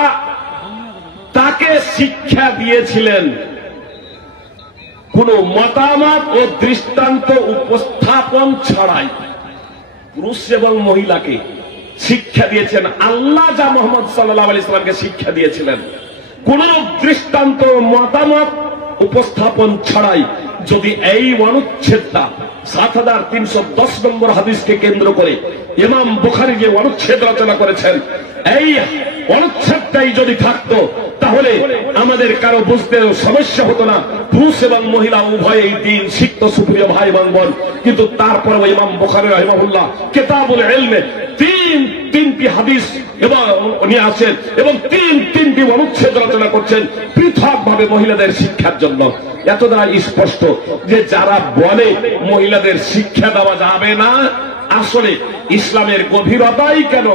তাকে শিক্ষা দিয়েছিলেন, কোন মতামত ও দৃষ্টান্ত উপস্থাপন ছাড়াই পুরুষ এবং মহিলাকে শিক্ষা দিয়েছেন আল্লাহ যা মুহাম্মদ সাল্লাল্লাহু আলাইহি সাল্লামকে শিক্ষা দিয়েছিলেন। কোন দৃষ্টান্ত মতামত উপস্থাপন ছাড়াই যদি এই অনুচ্ছেদটা ৭৩১০ নম্বর হাদিসকে কেন্দ্র করে ইমাম বুখারী যে অনুচ্ছেদ রচনা করেছেন, এই অনুচ্ছেদটাই যদি থাকতো তাহলে আমাদের কারো বুঝতে সমস্যা হতো না। পুরুষ এবং মহিলা উভয়ই দিন শিখত, সুপ্রিয় ভাই এবং বোন। কিন্তু তারপরে ইমাম বুখারী রাহিমাহুল্লাহ কিতাবুল ইলমে তিনটি হাদিস এবং নিয়ে আসেন এবং তিনটি অনুচ্ছেদ রচনা করছেন পৃথকভাবে মহিলাদের শিক্ষার জন্য। এত দ্বারা স্পষ্ট যে যারা বলে মহিলাদের শিক্ষা দেওয়া যাবে না, আসলে ইসলামের গভীরতাই কেন,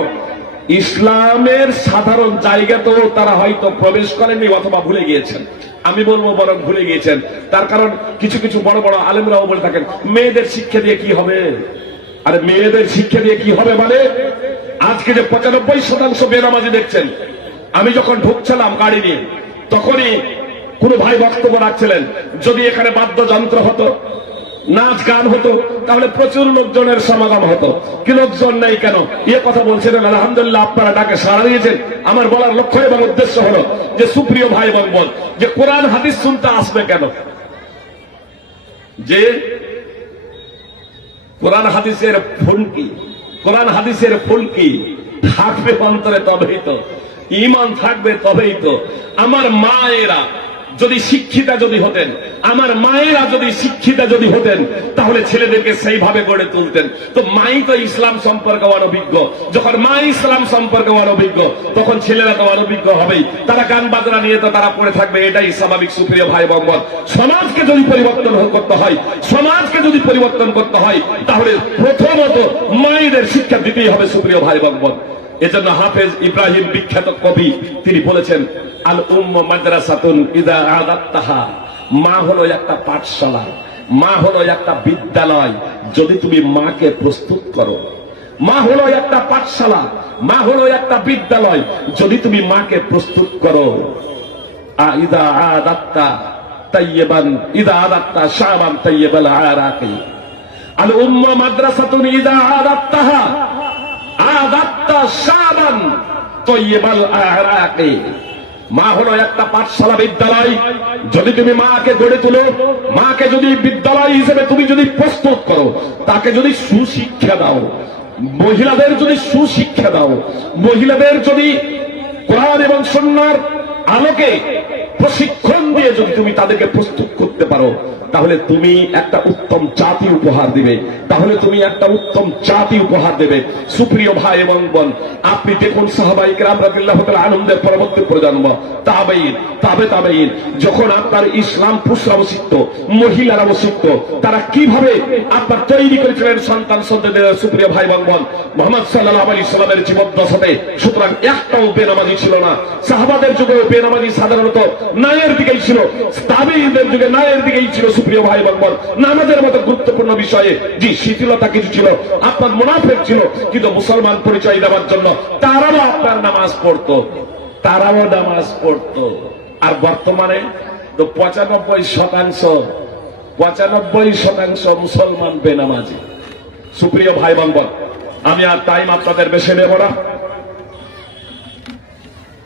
ইসলামের সাধারণ জায়গাতেও তারা হয়তো প্রবেশ করেননি অথবা ভুলে গিয়েছেন। আমি বলবো বরং ভুলে গিয়েছেন। তার কারণ কিছু কিছু বড় বড় আলেমরাও বলে থাকেন মেয়েদের শিক্ষা দিয়ে কি হবে। আরে মেয়েদের শিক্ষা দিয়ে কি হবে মানে, আজকে যে ৯৫% বেনামাজি দেখছেন, আমি যখন ঢুকছিলাম গাড়ি নিয়ে তখনই কোন ভাই বক্তব্য রাখছিলেন, যদি এখানে বাদ্যযন্ত্র হতো, নাচ গান হতো, তাহলে প্রচুর লোকজনের সমাগম হতো। কি লোকজন নেই কেন এ কথা বলছিলেন। আলহামদুলিল্লাহ আপনারা ডাকে সাড়া দিয়েছেন। আমার বলার লক্ষ্য এবং উদ্দেশ্য হলো যে সুপ্রিয় ভাই এবং বোন, যে কোরআন হাদিস শুনতে আসবে কেন, যে কোরআন হাদিসের ফুলকি, কোরআন হাদিসের ফুলকি থাকবে অন্তরে, তবেই তো ঈমান থাকবে, তবেই তো। আমার মায়েরা যদি শিক্ষিতা যদি হতেন, আমার মায়েরা যদি শিক্ষিতা যদি হতেন, তাহলে ছেলেদেরকে সেইভাবে গড়ে তুলতেন। তো মাই তো ইসলাম সম্পর্কে অনভিজ্ঞ, যখন মা ইসলাম সম্পর্কে অনভিজ্ঞ, তখন ছেলেরা তো অনভিজ্ঞ হবেই। তারা গান বাজনা নিয়ে তো তারা পড়ে থাকবে, এটাই স্বাভাবিক। সুপ্রিয় ভাই বোন, সমাজকে যদি পরিবর্তন করতে হয়, সমাজকে যদি পরিবর্তন করতে হয়, তাহলে প্রথমত মায়েদের শিক্ষা দিতেই হবে। সুপ্রিয় ভাই বোন, এজন্য হাফেজ ইব্রাহিম বিখ্যাত কবি তিনি বলেছেন, আল উম্মু মাদ্রাসাতুন ইযা আদাত্তাহা, মা হলো একটা পাঠশালা, মা হলো একটা বিদ্যালয়, যদি তুমি মাকে প্রস্তুত করো। মা হলো একটা পাঠশালা, মা হলো একটা বিদ্যালয়, যদি তুমি মাকে প্রস্তুত করো। ইযা আদাত্তা তাইয়্যিবান, ইযা আদাত্তা শাবান তাইয়্যিবাল আরাকি, আল উম্মু মাদ্রাসাতুন ইযা আদাত্তাহা আদাত্তা শাবান তাইয়্যিবাল আরাকি। মা হলো একটা পাঠশালা, বিদ্যালয়, যদি তুমি মাকে গড়ে তোলো, মাকে যদি বিদ্যালয় হিসেবে তুমি যদি প্রস্তুত করো, তাকে যদি সুশিক্ষা দাও, মহিলাদের যদি সুশিক্ষা দাও, মহিলাদের যদি কোরআন এবং সুন্নাহর আলোকে প্রশিক্ষণ দিয়ে যদি তুমি তাদেরকে প্রস্তুত করতে পারো, তাহলে তুমি একটা উত্তম জাতি উপহার দিবে, তাহলে তুমি একটা উত্তম জাতি উপহার দেবে। সুপ্রিয় ভাই এবং বোন, আপনি দেখুন সাহাবায়ে কেরাম রাদিয়াল্লাহু তাআলা আনহুদের পরবর্তী প্রজন্ম তাবেঈন, তাবেঈন, যখন আপনার ইসলাম পুরুষরাও শিখত, মহিলারাও শিখত, তারা কিভাবে আপনার তৈরি করেছিলেন সন্তান সন্ততিদের। সুপ্রিয় ভাই এবং বোন, মুহাম্মদ সাল্লাল্লাহু আলাইহি সাল্লামের জীবদ্দশাতে সুতরাং একটাও বেনামাজি ছিল না। সাহাবাদের যুগে বেনামাজি সাধারণত নায়ের দিকেই ছিল, তাবেঈনদের যুগে নায়ের দিকেই ছিল। সুপ্রিয় ভাই এবং বোন, নামাজের মতো গুরুত্বপূর্ণ বিষয়ে যে শিথিলতা কিছু ছিল, আপনার মুনাফিক ছিল, কিন্তু মুসলমান পরিচয় দেওয়ার জন্য তারাও আপনার নামাজ পড়তো, তারাও নামাজ পড়তো। আর বর্তমানে তো 95% মুসলমান বেনামাজি। সুপ্রিয় ভাই বোন, আমি আর টাইম আপনাদের বেশি নেব না,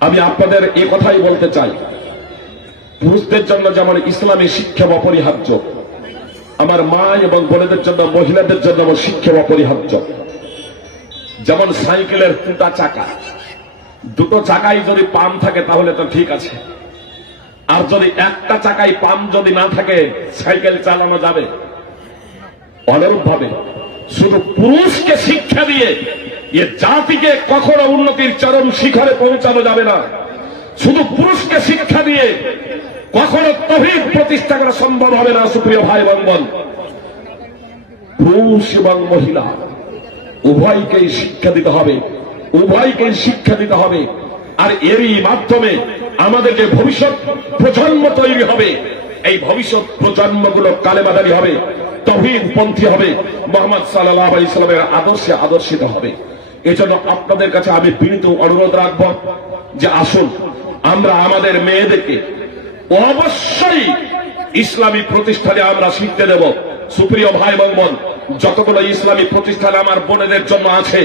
আমি আপনাদের এই কথাই বলতে চাই, পুরুষদের জন্য যেমন ইসলামী শিক্ষা অপরিহার্য, আমার মা এবং বোনেদের জন্য, মহিলাদের জন্য শিক্ষা অপরিহার্য। যেমন সাইকেলের দুটা চাকা, দুটো চাকায় যদি পাম থাকে তাহলে তো ঠিক আছে, আর যদি একটা চাকায় পাম যদি না থাকে সাইকেল চালানো যাবে? অনুরূপ ভাবে শুধু পুরুষকে শিক্ষা দিয়ে এ জাতিকে কখনো উন্নতির চরম শিখরে পৌঁছানো যাবে না। শুধু পুরুষকে শিক্ষা দিয়ে কখনো তৌহিদ প্রতিষ্ঠা করা সম্ভব হবে না। সুপ্রিয় ভাই এবং বোন, পুরুষ এবং মহিলা উভয়কেই শিক্ষা দিতে হবে, উভয়কেই শিক্ষা দিতে হবে। আর এরই মাধ্যমে আমাদের যে ভবিষ্যৎ প্রজন্ম তৈরি হবে, এই ভবিষ্যৎ প্রজন্মগুলো কালেমাদারি হবে, তৌহিদ পন্থী হবে, মুহাম্মদ সাল্লাল্লাহু আলাইহি সাল্লামের আদর্শে আদর্শিত হবে। এজন্য আপনাদের কাছে আমি বিনীত অনুরোধ রাখব যে আসুন আমরা আমাদের মেয়েদেরকে অবশ্যই ইসলামী প্রতিষ্ঠানে আমরা শিখতে দেব। সুপ্রিয় ভাই এবং বোন, যতগুলো ইসলামী প্রতিষ্ঠান আমার বোনেদের জন্য আছে,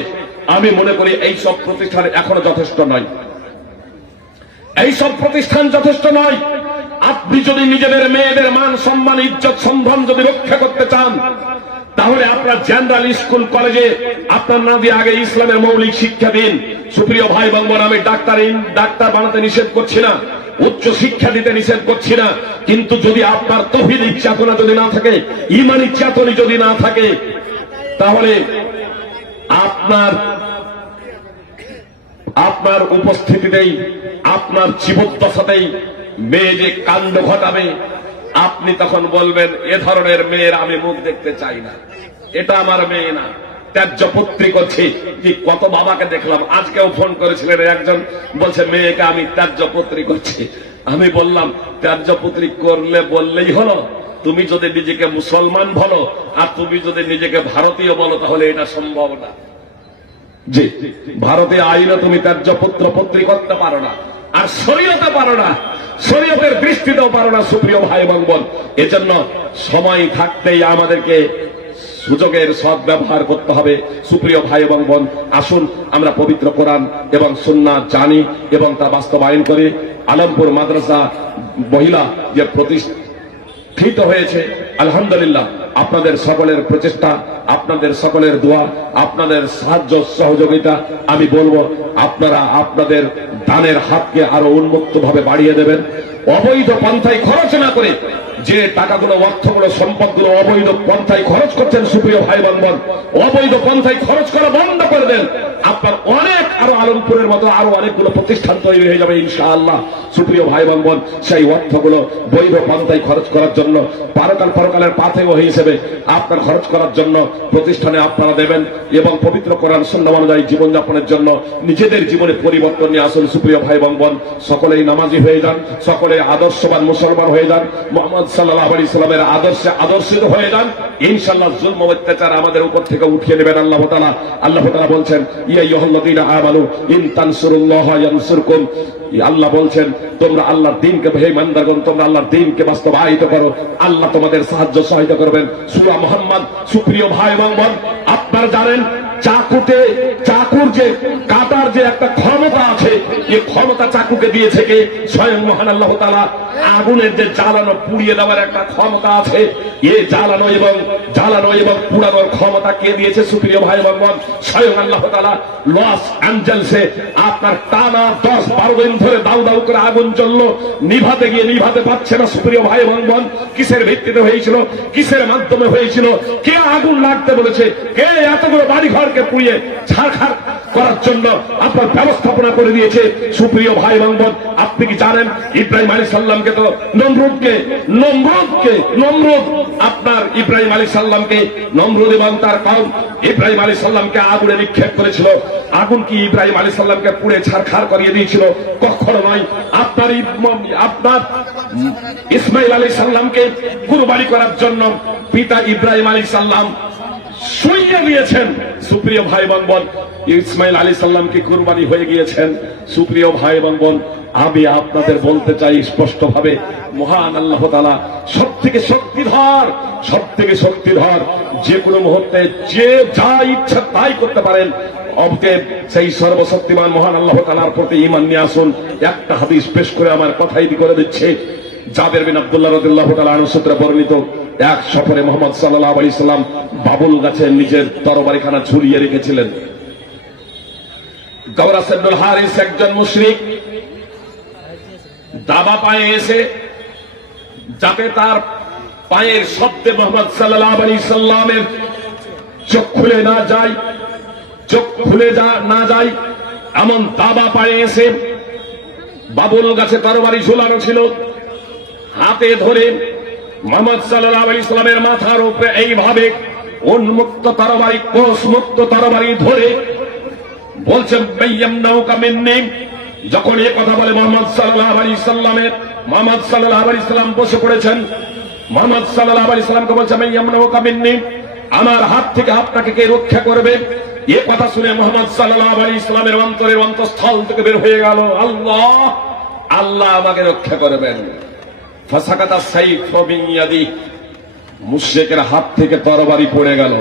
আমি মনে করি এই সব প্রতিষ্ঠান এখনো যথেষ্ট নয়, এই সব প্রতিষ্ঠান যথেষ্ট নয়। আপনি যদি নিজেদের মেয়েদের মান সম্মান ইজ্জত সম্ভ্রম যদি রক্ষা করতে চান, তাহলে আপনার জেনারেল স্কুল কলেজে আপনার না দিয়ে আগে ইসলামের মৌলিক শিক্ষা দিন। সুপ্রিয় ভাই বোন, আমি ডাক্তার বানাতে নিষেধ করছি না, উচ্চ শিক্ষা দিতে নিষেধ করছি না, কিন্তু যদি আপনার তৌহিদি চেতনা যদি না থাকে, ইমানি চেতনা যদি না থাকে, তাহলে আপনার উপস্থিতিতেই, আপনার জীবদ্দশাতেই মেয়ে যে কাণ্ড ঘটাবে, আপনি তখন বলবেন এ ধরনের মেয়ের আমি মুখ দেখতে চাই না, এটা আমার মেয়ে না, ত্যায্য পুত্রী করছি। কি কত বাবাকে দেখলাম, আজকেও ফোন করেছিলেন একজন, বলছে মেয়েকে আমি ত্যায্য পুত্রী করছি। আমি বললাম ত্যায্য পুত্রী করলে বললেই হলো, তুমি যদি নিজেকে মুসলমান বলো আর তুমি যদি নিজেকে ভারতীয় বলো, তাহলে এটা সম্ভব না। জি, ভারতীয় আইনে তুমি ত্যায্য পুত্র পুত্রী করতে পারো না, আর শরীয়তে পারো না, শরীয়তের দৃষ্টিতেও পারো না। সুপ্রিয় ভাই বোন, এজন্য সময় থাকতেই আমাদেরকে সুযোগের সদ্ব্যবহার করতে হবে। সুপ্রিয় ভাই এবং বোন, আসুন আমরা পবিত্র কোরআন এবং সুন্নাহ জানি এবং তা বাস্তবায়ন করি। আলমপুর মাদ্রাসা মহিলা যে প্রতিষ্ঠিত হয়েছে, আলহামদুলিল্লাহ, আপনাদের সকলের প্রচেষ্টা, আপনাদের সকলের দোয়া, আপনাদের সাহায্য সহযোগিতা, আমি বলবো আপনারা আপনাদের দানের হাতকে আরো উন্মুক্ত ভাবে বাড়িয়ে দেবেন। অবৈধ পন্থায় খরচ না করে যে টাকাগুলো, অর্থগুলো, সম্পদগুলো অবৈধ পন্থায় খরচ করছেন, সুপ্রিয় ভাই বোন, অবৈধ পন্থায় খরচ করা বন্ধ করে দেন। আপনার অনেক আরো আলমপুরের মতো আরো অনেকগুলো প্রতিষ্ঠান তৈরি হয়ে যাবে ইনশাআল্লাহ। সুপ্রিয় ভাই বোন, সেই অর্থগুলো বৈধ পন্থায় খরচ করার জন্য, পরকালের পাথেয় হিসেবে আপনার খরচ করার জন্য প্রতিষ্ঠানে আপনারা দেবেন এবং পবিত্র কোরআন সুন্নাহ অনুযায়ী জীবনযাপনের জন্য নিজেদের জীবনে পরিবর্তন নিয়ে আসুন। সুপ্রিয় ভাই বোন, সকলেই নামাজি হয়ে যান, সকলে আদর্শবান মুসলমান হয়ে যান, মুহাম্মদ সাল্লাল্লাহু আলাইহি সাল্লামের আদর্শে আদর্শিত হয়ে যান। ইনশাআল্লাহ জুলম ও অত্যাচার আমাদের উপর থেকে উঠিয়ে নেবেন আল্লাহ তাআলা বলছেন, ইয়া আইয়ুহাল্লাযীনা আমানু ইন তানসুরুল্লাহা ইয়ানসুরকুম। আল্লাহ বলছেন, তোমরা আল্লাহর দ্বীনকে, হে ইমানদারগণ, তোমরা আল্লাহর দ্বীনকে বাস্তবায়িত করো, আল্লাহ তোমাদের সাহায্য সহায়তা করবেন। সূরা মুহাম্মদ। সুপ্রিয় ভাই এবং বোন, আপনারা জানেন চাকুর যে কাটার যে একটা ক্ষমতা আছে, এই ক্ষমতা চাকুকে দিয়েছে কে? স্বয়ং মহান আল্লাহ তাআলা। আগুনের যে জ্বালানো পুড়িয়ে দেওয়ার একটা ক্ষমতা আছে, এই জ্বালানো এবং পুড়ানোর ক্ষমতা কে দিয়েছে? সুপ্রিয় ভাই এবং বোন, স্বয়ং আল্লাহ তাআলা। লস অ্যাঞ্জেলসে আপনার টানা 10-12 দিন ধরে দাউ দাউ করে আগুন জ্বললো, নিভাতে গিয়ে নিভাতে পারছে না। সুপ্রিয় ভাই এবং বোন, কিসের ভিত্তিতে হয়েছিল? কিসের মাধ্যমে হয়েছিল? কে আগুন লাগতে বলেছে? কে এতগুলো বাড়ি ঘরকে পুড়িয়ে ছারখার করার জন্য আপনার ব্যবস্থাপনা করে দিয়েছে? সুপ্রিয় ভাই এবং বোন, আপনি কি জানেন ইব্রাহিম আলাইহিস সালামকে তো নমরুদ আপনার ইব্রাহিম আলাইহিস সালামকে, নমরুদ এবং তার কওম ইব্রাহিম আলাইহিস সালামকে আগুনে নিক্ষেপ করেছিল। আগুন কি ইব্রাহিম আলাইহিস সালামকে পুড়ে ছারখার করিয়ে দিয়েছিল? কখনো নয়। আপনার ইসমাইল আলাইহিস সালামকে কুরবানি করার জন্য পিতা ইব্রাহিম আলাইহিস সালাম সইয়ে দিয়েছেন। সুপ্রিয় ভাই বোন, ইসমাইল আলাইহিস সালামকে কুরবানি হয়ে গিয়েছেন। সুপ্রিয় ভাই বোন, আমি আপনাদের বলতে চাই স্পষ্টভাবে, মহান আল্লাহ তাআলা সবথেকে শক্তিধর, যে কোনো মুহূর্তে যে যা ইচ্ছা তাই করতে পারেন। অতএব সেই সর্বশক্তিমান মহান আল্লাহ তাআলার প্রতি ঈমান নিয়ে আসুন। একটা হাদিস পেশ করে আমার কথাই করে দিচ্ছে। জাবের বিন আব্দুল্লাহ রাদিয়াল্লাহু তাআলা আনহু সূত্রে বর্ণিত, এক সফরে মুহাম্মদ সাল্লাল্লাহু আলাইহি সাল্লাম বাবুল গাছে নিজের তরবারিখানা ঝুলিয়ে রেখেছিলেন। গাওরাস ইবনুল হারিস একজন মুশরিক দাবা পায়ে এসে, যাতে তার পায়ের শব্দে মুহাম্মদ সাল্লাল্লাহু আলাইহি সাল্লামের চোখ খুলে না যায় এমন দাবা পায়ে এসে বাবুল গাছে তরবারি ঝুলানো ছিল, হাতে ধরে মুহাম্মদ সাল্লাল্লাহু আলাইহি সাল্লামের মাথার উপরে এইভাবে উন্মুক্ত তরবারি, কোষমুক্ত তরবারি ধরে বলছেন, মাইয়ামনাউকা মিন্নি। যখন এই কথা বলে মুহাম্মদ সাল্লাল্লাহু আলাইহি সাল্লাম বসে পড়েছেন। মুহাম্মদ সাল্লাল্লাহু আলাইহি সাল্লামকে বলছে, মাইয়ামনাউকা মিন্নি, আমার হাত থেকে আপনাকে কে রক্ষা করবে? এই কথা শুনে মুহাম্মদ সাল্লাল্লাহু আলাইহি সাল্লামের অন্তরের অন্তঃস্থল থেকে বের হয়ে গেল, আল্লাহ আমাকে রক্ষা করবেন। ফাসাকাতা সাইফু মিন ইয়াদি, মুশরিকের হাত থেকে তরবারি পড়ে গেল।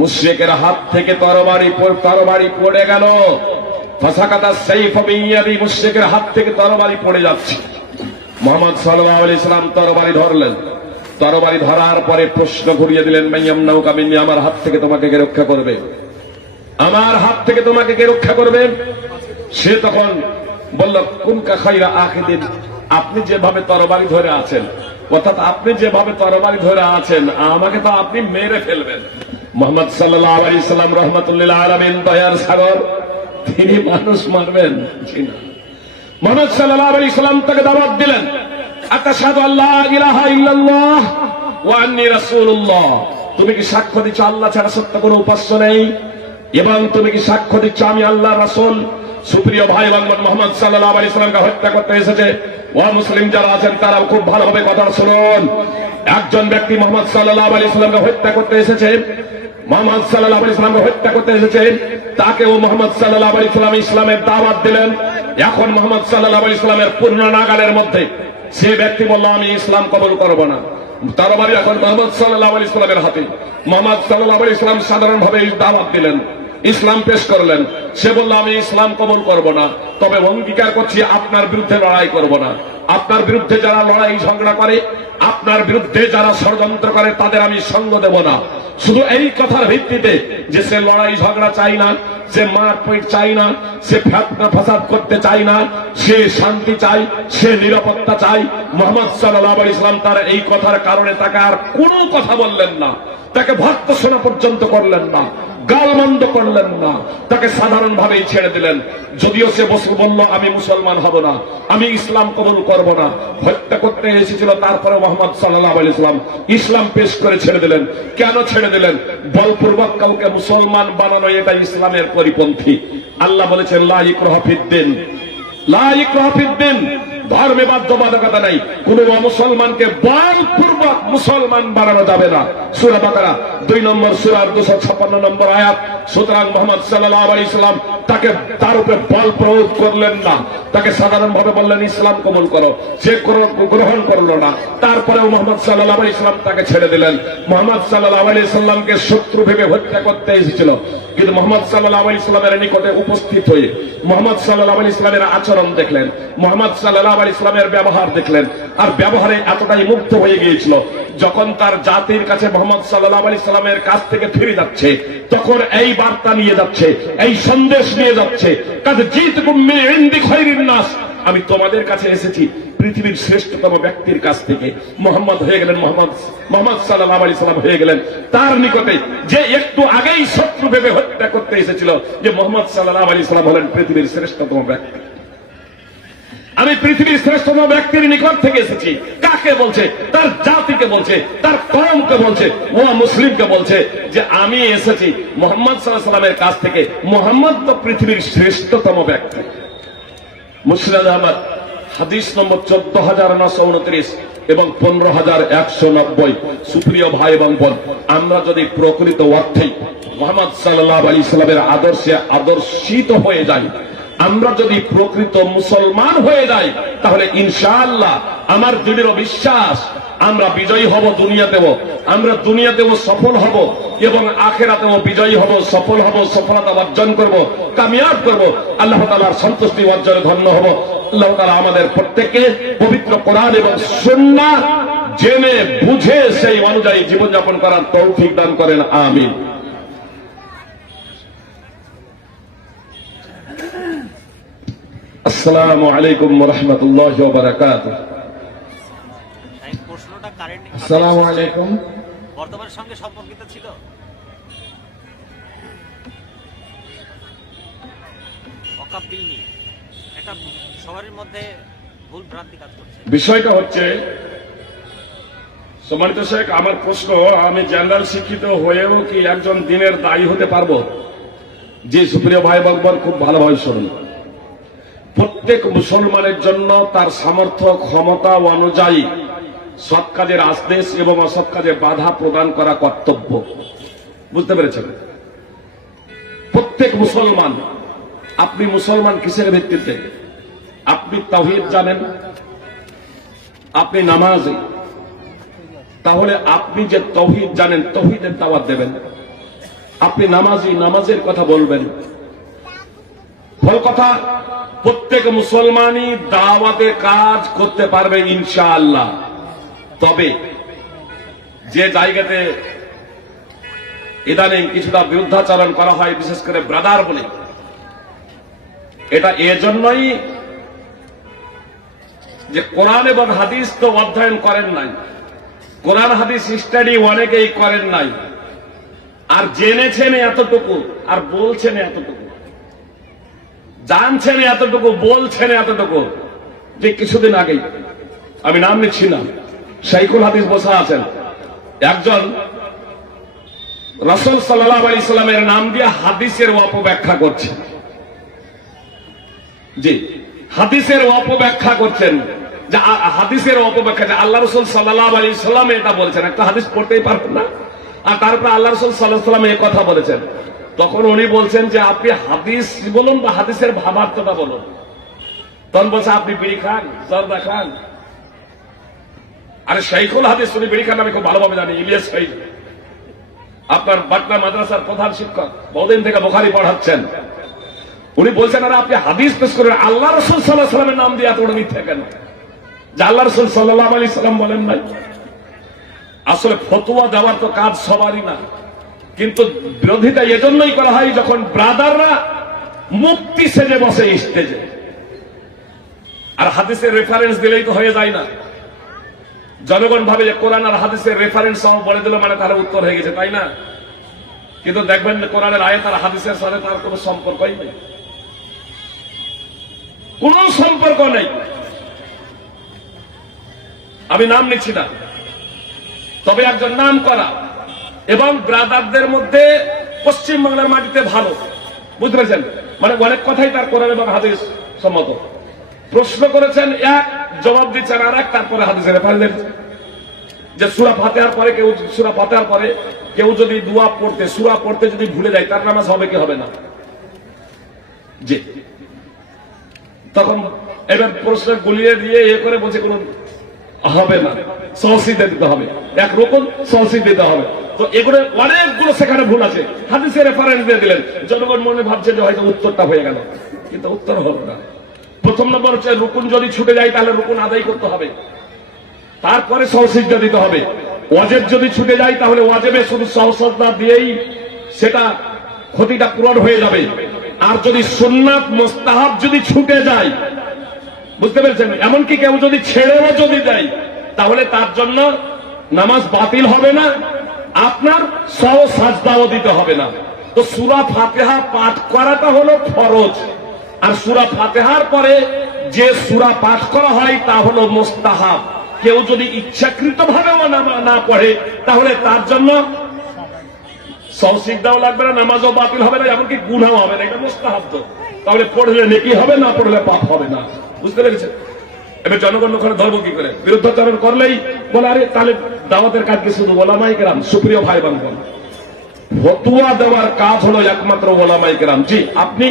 মুশরিকের হাত থেকে তরবারি পড়ে গেল। ফাসাকাতা সাইফু মিন ইয়াদি, মুশরিকের হাত থেকে তরবারি পড়ে যাচ্ছে। মোহাম্মদ সাল্লাল্লাহু আলাইহি সাল্লাম তরবারি ধরলেন। তরবারি ধরার পরে প্রশ্ন ঘুরিয়ে দিলেন, মাইয়ামনাউকা মিন্নি, আমার হাত থেকে তোমাকে কে রক্ষা করবে? আমার হাত থেকে তোমাকে কে রক্ষা করবে? সে তখন বলল, কুনকা খাইরা আখিদিন, আপনি যেভাবে তরবারি ধরে আছেন, অর্থাৎ আপনি যেভাবে তরবারি ধরে আছেন, আমাকে তো আপনি মেরে ফেলবেন। মুহাম্মদ সাল্লাল্লাহু আলাইহি সাল্লাম রাহমাতুল্লিল আলামিন, দয়ার সাগর, তিনি মানুষ মারবেন? জি না। মুহাম্মদ সাল্লাল্লাহু আলাইহি সাল্লাম তাকে দাওয়াত দিলেন, আতাশহাদু আল্লা ইলাহা ইল্লাল্লাহ ওয়া আন্নী রাসূলুল্লাহ, তুমি কি সাক্ষ্য দিচ্ছ আল্লাহ ছাড়া সত্য কোনো উপাস্য নেই, এবং তুমি কি সাক্ষ্য দিচ্ছ আমি আল্লাহর রাসূল? সুপ্রিয় ভাই বাংলা, মুহাম্মদ সাল্লাল্লাহু আলাইহি সাল্লামকে হত্যা করতে এসেছে। ওয়া মুসলিম যারা আছেন তারা খুব ভালোভাবে কথা শুনুন। একজন ব্যক্তি মুহাম্মদ সাল্লাল্লাহু আলাইহি সাল্লামকে হত্যা করতে এসেছে। মুহাম্মদ সাল্লাল্লাহু আলাইহি সাল্লামকে হত্যা করতে এসেছে, তাকেও মুহাম্মদ সাল্লাল্লাহু আলাইহি সাল্লাম ইসলামের দাওয়াত দিলেন। এখন মুহাম্মদ সাল্লাল্লাহু আলাইহি সাল্লামের পূর্ণ নাগালের মধ্যে সে ব্যক্তি বলল, আমি ইসলাম কবুল করব না। তরবারি এখন মুহাম্মদ সাল্লাল্লাহু আলাইহি সাল্লামের হাতে। মুহাম্মদ সাল্লাল্লাহু আলাইহি সাল্লাম সাধারণভাবে দাওয়াত দিলেন, ইসলাম পেশ করলেন। সে বলল, আমি ইসলাম কবুল করব না, তবে অঙ্গীকার করছি আপনার বিরুদ্ধে লড়াই করব না। আপনার বিরুদ্ধে যারা লড়াই ঝগড়া করে, আপনার বিরুদ্ধে যারা ষড়যন্ত্র করে, তাদের আমি সঙ্গ দেব না। শুধু এই কথার ভিত্তিতে যে সে লড়াই ঝগড়া চাই না, সে মারপিট চাই না, সে ফিতনা ফাসাদ করতে চাই না, সে শান্তি চাই, সে নিরাপত্তা চাই। মুহাম্মদ সাল্লাল্লাহু আলাইহি ওয়াসাল্লাম তার এই কথার কারণে তাকে আর কোনো কথা বললেন না, তাকে ভর্ৎসনা পর্যন্ত করলেন না, গালমন্দ করলেন না, তাকে সাধারণ ভাবেই ছেড়ে দিলেন। যদিও সে বলল, আমি মুসলমান হব না, আমি ইসলাম কবুল করব না, হত্যা করতে এসেছিল, তারপরে মুহাম্মদ সাল্লাল্লাহু আলাইহি ওয়াসাল্লাম ইসলাম পেশ করে ছেড়ে দিলেন। কেন ছেড়ে দিলেন? বলপূর্বক কাউকে মুসলমান বানানো এটা ইসলামের পরিপন্থী। আল্লাহ বলেছেন, লা ইকরাহা ফিদ্দিন, লা ইকরাহা ফিদ্দিন, ধর্মে বাধ্যবাধকতা নাই। কোন মুসলমানকে বলপূর্বক মুসলমান বানানো যাবে না। সূরা বাকারা 2 নম্বর সূরার 256 নম্বর আয়াত। সুতরাং মুহাম্মদ সাল্লাল্লাহু আলাইহি ওয়াসাল্লাম তাকে তার উপরে বল প্রয়োগ করলেন না, তাকে সাধারণভাবে বললেন ইসলাম কবুল করো, সে গ্রহণ করলো না। তারপরেও মুহাম্মদ সাল্লাল্লাহু আলাইহি ওয়াসাল্লাম তাকে ছেড়ে দিলেন। মুহাম্মদ সাল্লাল্লাহু আলাইহি ওয়াসাল্লামকে শত্রু ভেবে হত্যা করতে এসেছিল, কিন্তু মুহাম্মদ সাল্লাল্লাহু আলাইহি ওয়াসাল্লামের নিকটে উপস্থিত হয়ে মুহাম্মদ সাল্লাল্লাহু আলাইহি ওয়াসাল্লামের আচরণ দেখলেন, মুহাম্মদ সাল্লাল্লাহু আলাইহি ওয়াসাল্লামের ব্যবহার দেখলেন, আর ব্যবহারে এতটাই মুগ্ধ হয়ে গিয়েছিল, যখন তার জাতির কাছে মুহাম্মদ সাল্লাল্লাহু আলাইহি ওয়াসাল্লামের কাছ থেকে ফিরে যাচ্ছে, তখন এই বার্তা নিয়ে যাচ্ছে, এই সন্দেশ নিয়ে যাচ্ছে, কাদ জিতুকুম মিন ইনদি খায়রিন নাস, আমি তোমাদের কাছে এসেছি পৃথিবীর শ্রেষ্ঠতম ব্যক্তির কাছ থেকে। মুহাম্মদ হয়ে গেলেন, মুহাম্মদ সাল্লাল্লাহু আলাইহি ওয়াসাল্লাম হয়ে গেলেন তার নিকটে যে একটু আগেই শত্রু ভেবে হত্যা করতে এসেছিল, যে মুহাম্মদ সাল্লাল্লাহু আলাইহি ওয়াসাল্লাম হলেন পৃথিবীর শ্রেষ্ঠতম ব্যক্তি। আমি পৃথিবীর শ্রেষ্ঠতম ব্যক্তির নিকট থেকে এসেছি। কাকে বলছে? তার জাতিকে বলছে, তার কওমকে বলছে, ও মুসলিমকে বলছে যে আমি এসেছি মুহাম্মদ সাল্লাল্লাহু আলাইহি ওয়াসাল্লামের কাছ থেকে। মুহাম্মদ তো পৃথিবীর শ্রেষ্ঠতম ব্যক্তি। মুসনাদ আহমদ হাদিস নম্বর 14929 এবং 15190। সুপ্রিয় ভাই এবং বোন, আমরা যদি প্রকৃত অর্থেই মুহাম্মদ সাল্লাল্লাহু আলাইহি ওয়াসাল্লামের আদর্শে আদর্শিত হয়ে যাই, আমরা যদি প্রকৃত মুসলমান হয়ে যাই, তাহলে ইনশাআল্লাহ আমার দৃঢ় বিশ্বাস আমরা বিজয়ী হব। দুনিয়াতেও আমরা দুনিয়াতেও সফল হব এবং আখিরাতেও বিজয়ী হব, সফল হব, সফলতা অর্জন করব, কামিয়াব করব, আল্লাহ তাআলার সন্তুষ্টি অর্জনে ধন্য হব। আল্লাহ তাআলা আমাদের প্রত্যেককে পবিত্র কোরআন এবং সুন্নাহ জেনে বুঝে সেই অনুযায়ী জীবনযাপন করার তৌফিক দান করেন, আমিন। আসসালামু আলাইকুম ওয়া রাহমাতুল্লাহি ওয়া বারাকাতুহু। প্রশ্নটা কারেন্ট আসসালামু আলাইকুম। বর্তমানের সঙ্গে সম্পর্কিত ছিল। ওয়াকফ বিল নিয়ে একটা সবার মধ্যে ভুল ভ্রান্তি কাজ করছে। বিষয়টা হচ্ছে, সম্মানিত শেখ, আমার প্রশ্ন, আমি জেনারেল শিক্ষিত হয়েও কি একজন দিনের দায়ী হতে পারবো? যে সুপ্রিয় ভাই বলবেন, খুব ভালোভাবে শুনুন। প্রত্যেক মুসলমানের জন্য তার সামর্থ্য ক্ষমতা অনুযায়ী সৎ কাজের আদেশ এবং অসৎ কাজে বাধা প্রদান করা কর্তব্য। বুঝতে পেরেছেন? প্রত্যেক মুসলমান। আপনি মুসলমান কিসের ভিত্তিতে? আপনি তাওহীদ জানেন, আপনি নামাজি, তাহলে আপনি যে তাওহীদ জানেন, তাওহীদের দাওয়াত দেবেন। আপনি নামাজি, নামাজের কথা বলবেন। ফল কথা, প্রত্যেক মুসলমানই দাওয়াতে কাজ করতে পারবে ইনশাআল্লাহ। তবে যে জায়গাতে ইদানিং কিছুটা বিরুদ্ধাচরণ করা হয়, বিশেষ করে ব্রাদার বলে, এটা এজন্যই যে কোরআন এবং হাদিস তো অধ্যয়ন করেন নাই, কোরআন হাদিস স্টাডি অনেকেই করেন নাই, আর জেনেছেন এতটুকু আর বলছেন এতটুকু, জানছেন এতটুকু, বলছেন এতটুকু। যে কিছুদিন আগেই, আমি নাম নিচ্ছি না, শাইখুল হাদিস বসা আছেন, একজন রাসূল সাল্লাল্লাহু আলাইহি সাল্লামের নাম দিয়ে হাদিসের অপব্যাখ্যা করছেন। জি, হাদিসের অপব্যাখ্যা করছেন, যে হাদিসের অপব্যাখ্যা, যে আল্লাহ রাসূল সাল্লাল্লাহু আলাইহি সাল্লাম এটা বলেছেন। একটা হাদিস পড়তেই পারবেন না, আর তারপর আল্লাহ রাসূল সাল্লাল্লাহু আলাইহি সাল্লাম এই কথা বলেছেন। তখন উনি বলছেন যে আপনি হাদিস বলুন বা হাদিসের ভাবার্থটা বলুন। তখন বলছে আপনি বিড়ি খান, জর্দা খান। আরে শাইখুল হাদিস উনি বিড়ি খান আমি খুব ভালোভাবে জানি, ইলিয়াস ভাই আপনার পাটনা মাদ্রাসার প্রধান শিক্ষক, বহুদিন থেকে বুখারী পড়াচ্ছেন। উনি বলছেন আরে আপনি হাদিস পেশ করেন, আল্লাহ রাসূল সাল্লাল্লাহু আলাইহি সাল্লামের নাম দিয়ে এত বড় মিথ্যা কেন? যে আল্লাহ রাসূল সাল্লাল্লাহু আলাইহি সাল্লাম বলেন নাই। আসলে ফতোয়া দেওয়ার তো কাজ সবারই না, কিন্তু বিরোধিতা এজন্যই করা হয় যখন ব্রাদাররা মুক্তি সেজে বসে স্টেজে, আর হাদিসের রেফারেন্স দিলেই তো হয়ে যায় না। জনগণ ভাবে যে কোরআন আর হাদিসের রেফারেন্স সহ বলে দিল মানে তার উত্তর হয়ে গেছে, তাই না? কিন্তু দেখবেন কোরআনের আয়াত আর হাদিসের সাথে তার কোনো সম্পর্কই নেই, কোন সম্পর্ক নেই। আমি নাম নিচ্ছি না, তবে একজন নাম করা এবং ব্রাদারদের মধ্যে পশ্চিমবাংলার মাটিতে ভালো, বুঝতে পেরেছেন? মানে অনেক কথাই তার কোরআন এবং হাদিস সম্মত। প্রশ্ন করেছেন এক, জবাব দিচ্ছেন আর এক, তারপরে হাদিসের রেফারেন্স। যে সূরা ফাতিহার পরে কেউ যদি দোয়া পড়তে, সূরা পড়তে যদি ভুলে যায়, তার নামাজ হবে কি হবে না? জি, তখন এবার প্রশ্ন গুলিয়ে দিয়ে এ করে বলছে কোন হবে না, সহসিদ্ধা দিতে হবে, এক রকম সহসিদ্ধা দিতে হবে। তো এগুলো অনেকগুলো সেখানে ভুল আছে, হাদিসের রেফারেন্স দিয়ে দিলেন। জনগণ মনে ভাবছে যে হয়তো উত্তরটা হয়ে গেল, কিন্তু উত্তর হলো না। প্রথম নম্বর হচ্ছে রুকুন যদি ছুটে যায় তাহলে রুকুন আদায় করতে হবে, তারপরে সহসিদ্ধা দিতে হবে। ওয়াজিব যদি ছুটে যায় তাহলে ওয়াজিবে শুধু সহসিদ্ধা দিয়েই সেটা ক্ষতিটা পূরণ হয়ে যাবে। আর যদি সুন্নাত মুস্তাহাব যদি ছুটে যায়, বুঝতে পেরেছেন, এমনকি কেউ যদি ছেড়েও যদি দেয় তাহলে তার জন্য নামাজ বাতিল হবে না, আপনার সহ সাজদাও দিতে হবে না। তো সূরা ফাতিহা পাঠ করাটা হলো ফরজ, আর সূরা ফাতিহার পরে যে সূরা পাঠ করা হয় তা হলো মুস্তাহাব। কেউ যদি ইচ্ছাকৃতভাবেও না পড়ে তাহলে তার জন্য সহসিদ্ধাও লাগবে না, নামাজও বাতিল হবে না, এমনকি গুনাহও হবে না। এটা মুস্তাহাব, তো তাহলে পড়লে নেকি হবে, না পড়লে পাপ হবে না। বুঝতে পেরেছেন? এবার জনগণ ওখানে ধর্ম কি করে? বিরুদ্ধাচরণ করলেই বলে আরে তাহলে দাওয়াতের কাজ কি শুধু ওলামায়ে কেরাম? সুপ্রিয় ভাই বোন, ফতোয়া দেওয়ার কাজ হলো একমাত্র ওলামায়ে কেরাম। জি, আপনি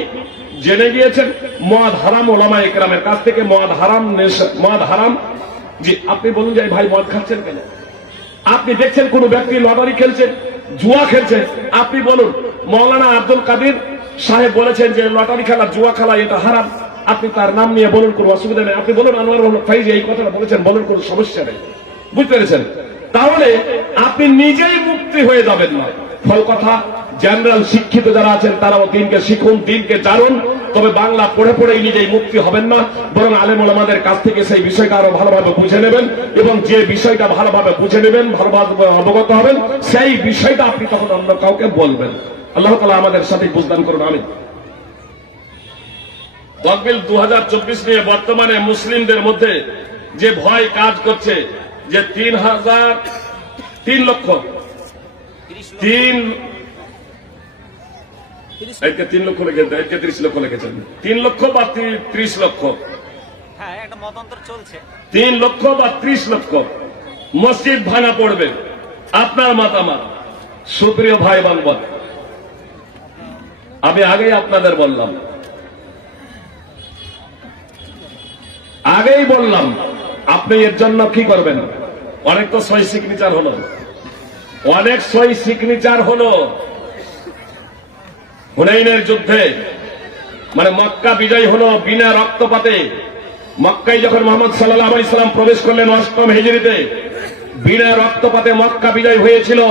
জেনে গিয়েছেন মদ হারাম, ওলামায়ে কেরামের কাছ থেকে মদ হারাম। জি, আপনি বলুন যে ভাই মদ খাচ্ছেন কেন? আপনি দেখছেন কোন ব্যক্তি লটারি খেলছে, জুয়া খেলছে, আপনি বলুন মাওলানা আব্দুল কাদের সাহেব বলেছেন যে লটারি খেলা, জুয়া খেলা এটা হারাম, আপনি তার নাম নিয়ে বলুন, কোনো অসুবিধা নেই। আপনি বলুন আনোয়ার হল ফাইজ এই কথাটা বলেছেন, বলুন, কোনো সমস্যা নেই। বুঝতে পেরেছেন? তাহলে আপনি নিজেই মুক্তি হয়ে যাবেন না। ফল কথা, জেনারেল শিক্ষিত যারা আছেন তারাও দিনকে শিখুন, দিনকে জানুন, তবে বাংলা পড়ে পড়েই নিজেই মুক্তি হবেন না, বরং আলেম ওলামাদের কাছ থেকে সেই বিষয়টা আরো ভালোভাবে বুঝে নেবেন, এবং যে বিষয়টা ভালোভাবে বুঝে নেবেন, ভালোভাবে অবগত হবেন, সেই বিষয়টা আপনি তখন অন্য কাউকে বলবেন। আল্লাহ তাআলা আমাদের সাথে বুঝদান করুন, আমিন। তকবিল 2024 নিয়ে বর্তমানে মুসলিমদের মধ্যে যে ভয় কাজ করছে যে 3 লক্ষ 3 লক্ষ লিখেছেন, 30 লক্ষ লিখেছেন, 3 লক্ষ বা 30 লক্ষ, হ্যাঁ একটা মতান্তর চলছে, 3 লক্ষ বা 30 লক্ষ মসজিদ ভাঙা পড়বে। আপনার মতামত? সুপ্রিয় ভাই বোন, আমি আগেই আপনাদের বললাম, আপনি এর জন্য কি করবেন? অনেক তো সই সিগনেচার হলো, হুনাইনের যুদ্ধে মানে মক্কা বিজয় হলো বিনা রক্তপাতে। মক্কায় যখন মোহাম্মদ সাল্লাল্লাহু আলাইহি সাল্লাম প্রবেশ করলেন ৮ম হিজরিতে, বিনা রক্তপাতে মক্কা বিজয় হয়েছিল।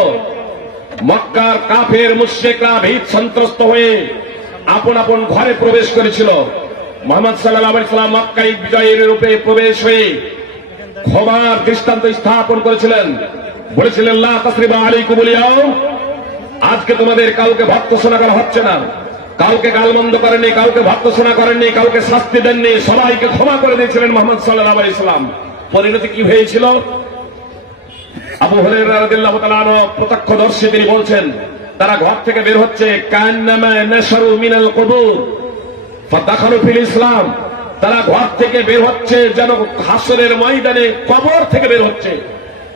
মক্কার কাফের মুশরিকরা ভীত সন্ত্রস্ত হয়ে আপন আপন ঘরে প্রবেশ করেছিল। মোহাম্মদ সাল্লাল্লাহু আলাইহি সাল্লাম মক্কায় বিজয়ের রূপে প্রবেশ হয়ে ক্ষমার দৃষ্টান্ত স্থাপন করেছিলেন। বলেছিলেন, লা তাসরিবা আলাইকুমুল ইয়াউম, আজকে তোমাদের কাউকে ভর্ৎসনা করা হচ্ছে না, কাউকে গালমন্দ করেননি, কাউকে ভর্ৎসনা করেননি, কাউকে শাস্তি দেননি, সবাইকে ক্ষমা করে দিয়েছিলেন মোহাম্মদ সাল্লাল্লাহু আলাইহি সাল্লাম। পরিণতি কি হয়েছিল? আবু হুরায়রা রাদিয়াল্লাহু তাআলা আনহু প্রত্যক্ষদর্শী, তিনি বলছেন, তারা ঘর থেকে বের হচ্ছে, কান্নামা নাশরু মিনাল কুবুর ফাদাখালু ফিল ইসলাম, তারা ঘর থেকে বের হচ্ছে যেন হাসরের ময়দানে কবর থেকে বের হচ্ছে,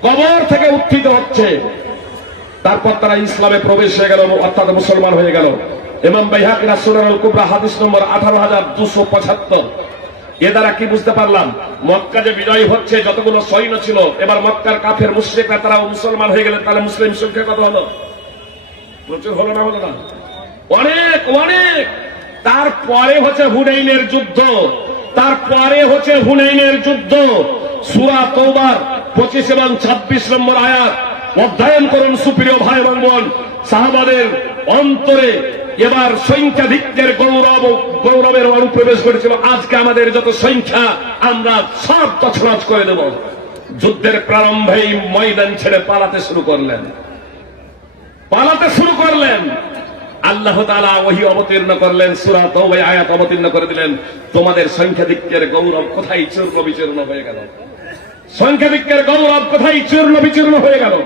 কবর থেকে উত্থিত হচ্ছে। তারপর তারা ইসলামে প্রবেশ হয়ে গেল, অর্থাৎ মুসলমান হয়ে গেল। ইমাম বাইহাকী সুনানুল কুবরা হাদিস নম্বর ১৮,২৭৫। এ দ্বারা কি বুঝতে পারলাম? মক্কা যে বিজয় হচ্ছে, যতগুলো সৈন্য ছিল, এবার মক্কার কাফের মুশরিকরা তারাও মুসলমান হয়ে গেলেন। তাহলে মুসলিম সংখ্যা কত হলো? প্রচুর হলো না? হলো না? অনেক অনেক। তারপরে হচ্ছে হুনাইনের যুদ্ধ, তারপরে হচ্ছে হুনাইনের যুদ্ধ। সূরা তাওবার 25 এবং 26 নম্বর আয়াত অধ্যয়ন করুন সুপ্রিয় ভাই এবং বোন। সাহাবাদের অন্তরে এবার সংখ্যাধিক্যের গৌরবের অনুপ্রবেশ করেছিল। আজকে আমাদের যত সংখ্যা, আমরা সব তছনছ করে দেব। যুদ্ধের প্রারম্ভেই ময়দান ছেড়ে পালাতে শুরু করলেন, পালাতে শুরু করলেন। আল্লাহ তাআলা ওহী অবতীর্ণ করলেন, সূরা তাওবায় আয়াত অবতীর্ণ করে দিলেন, তোমাদের সংখ্যাধিক্যের গৌরব কোথায় চূর্ণ বিচূর্ণ হয়ে গেল, সংখ্যাধিক্যের গৌরব কোথায় চূর্ণ বিচূর্ণ হয়ে গেল।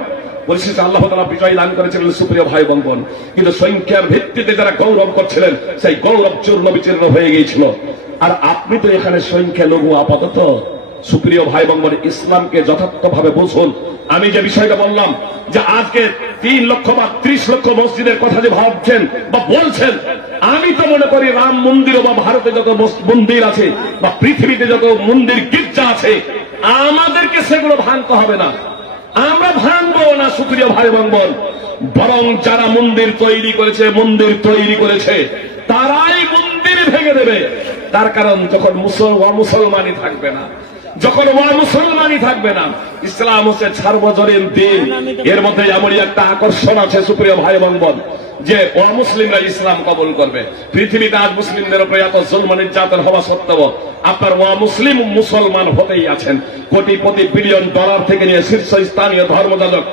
পরিশেষে আল্লাহ তাআলা বিজয় দান করেছিলেন সুপ্রিয় ভাই এবং বোন। কিন্তু সংখ্যার ভিত্তিতে যারা গৌরব করছিলেন, সেই গৌরব চূর্ণ বিচূর্ণ হয়ে গিয়েছিল। আর আপনি তো এখানে সংখ্যা লঘু আপাতত। সুপ্রিয় ভাই এবং বোন, ইসলামকে যথার্থভাবে বুঝুন। আমি যে বিষয়টা বললাম যে আজকে 3 লক্ষ বা 30 লক্ষ মসজিদের কথা যে ভাবছেন বা বলছেন, আমি তো মনে করি রাম মন্দির বা ভারতে যত মন্দির আছে বা পৃথিবীতে যত মন্দির গির্জা আছে, আমাদেরকে সেগুলো ভাঙতে হবে না, আমরা ভাঙবো না সুপ্রিয় ভাই এবং বোন। বরং যারা মন্দির তৈরি করেছে তারাই মন্দির ভেঙে দেবে। তার কারণ যখন মুসলমানই থাকবে না, যখন মুসলমানই থাকবে না। ইসলাম হচ্ছে সার্বজনীন দিন। এর মধ্যে এমনই একটা আকর্ষণ আছে সুপ্রিয় ভাই এবং বোন, যে অমুসলিমরা ইসলাম কবুল করবে। পৃথিবীতে আজ মুসলিমদের উপরে এত জুলম নির্যাতন হওয়া সত্ত্বেও আপনার মুসলমান হতেই আছেন। কোটিপতি, বিলিয়ন ডলার থেকে নিয়ে শীর্ষস্থানীয় ধর্মযাজক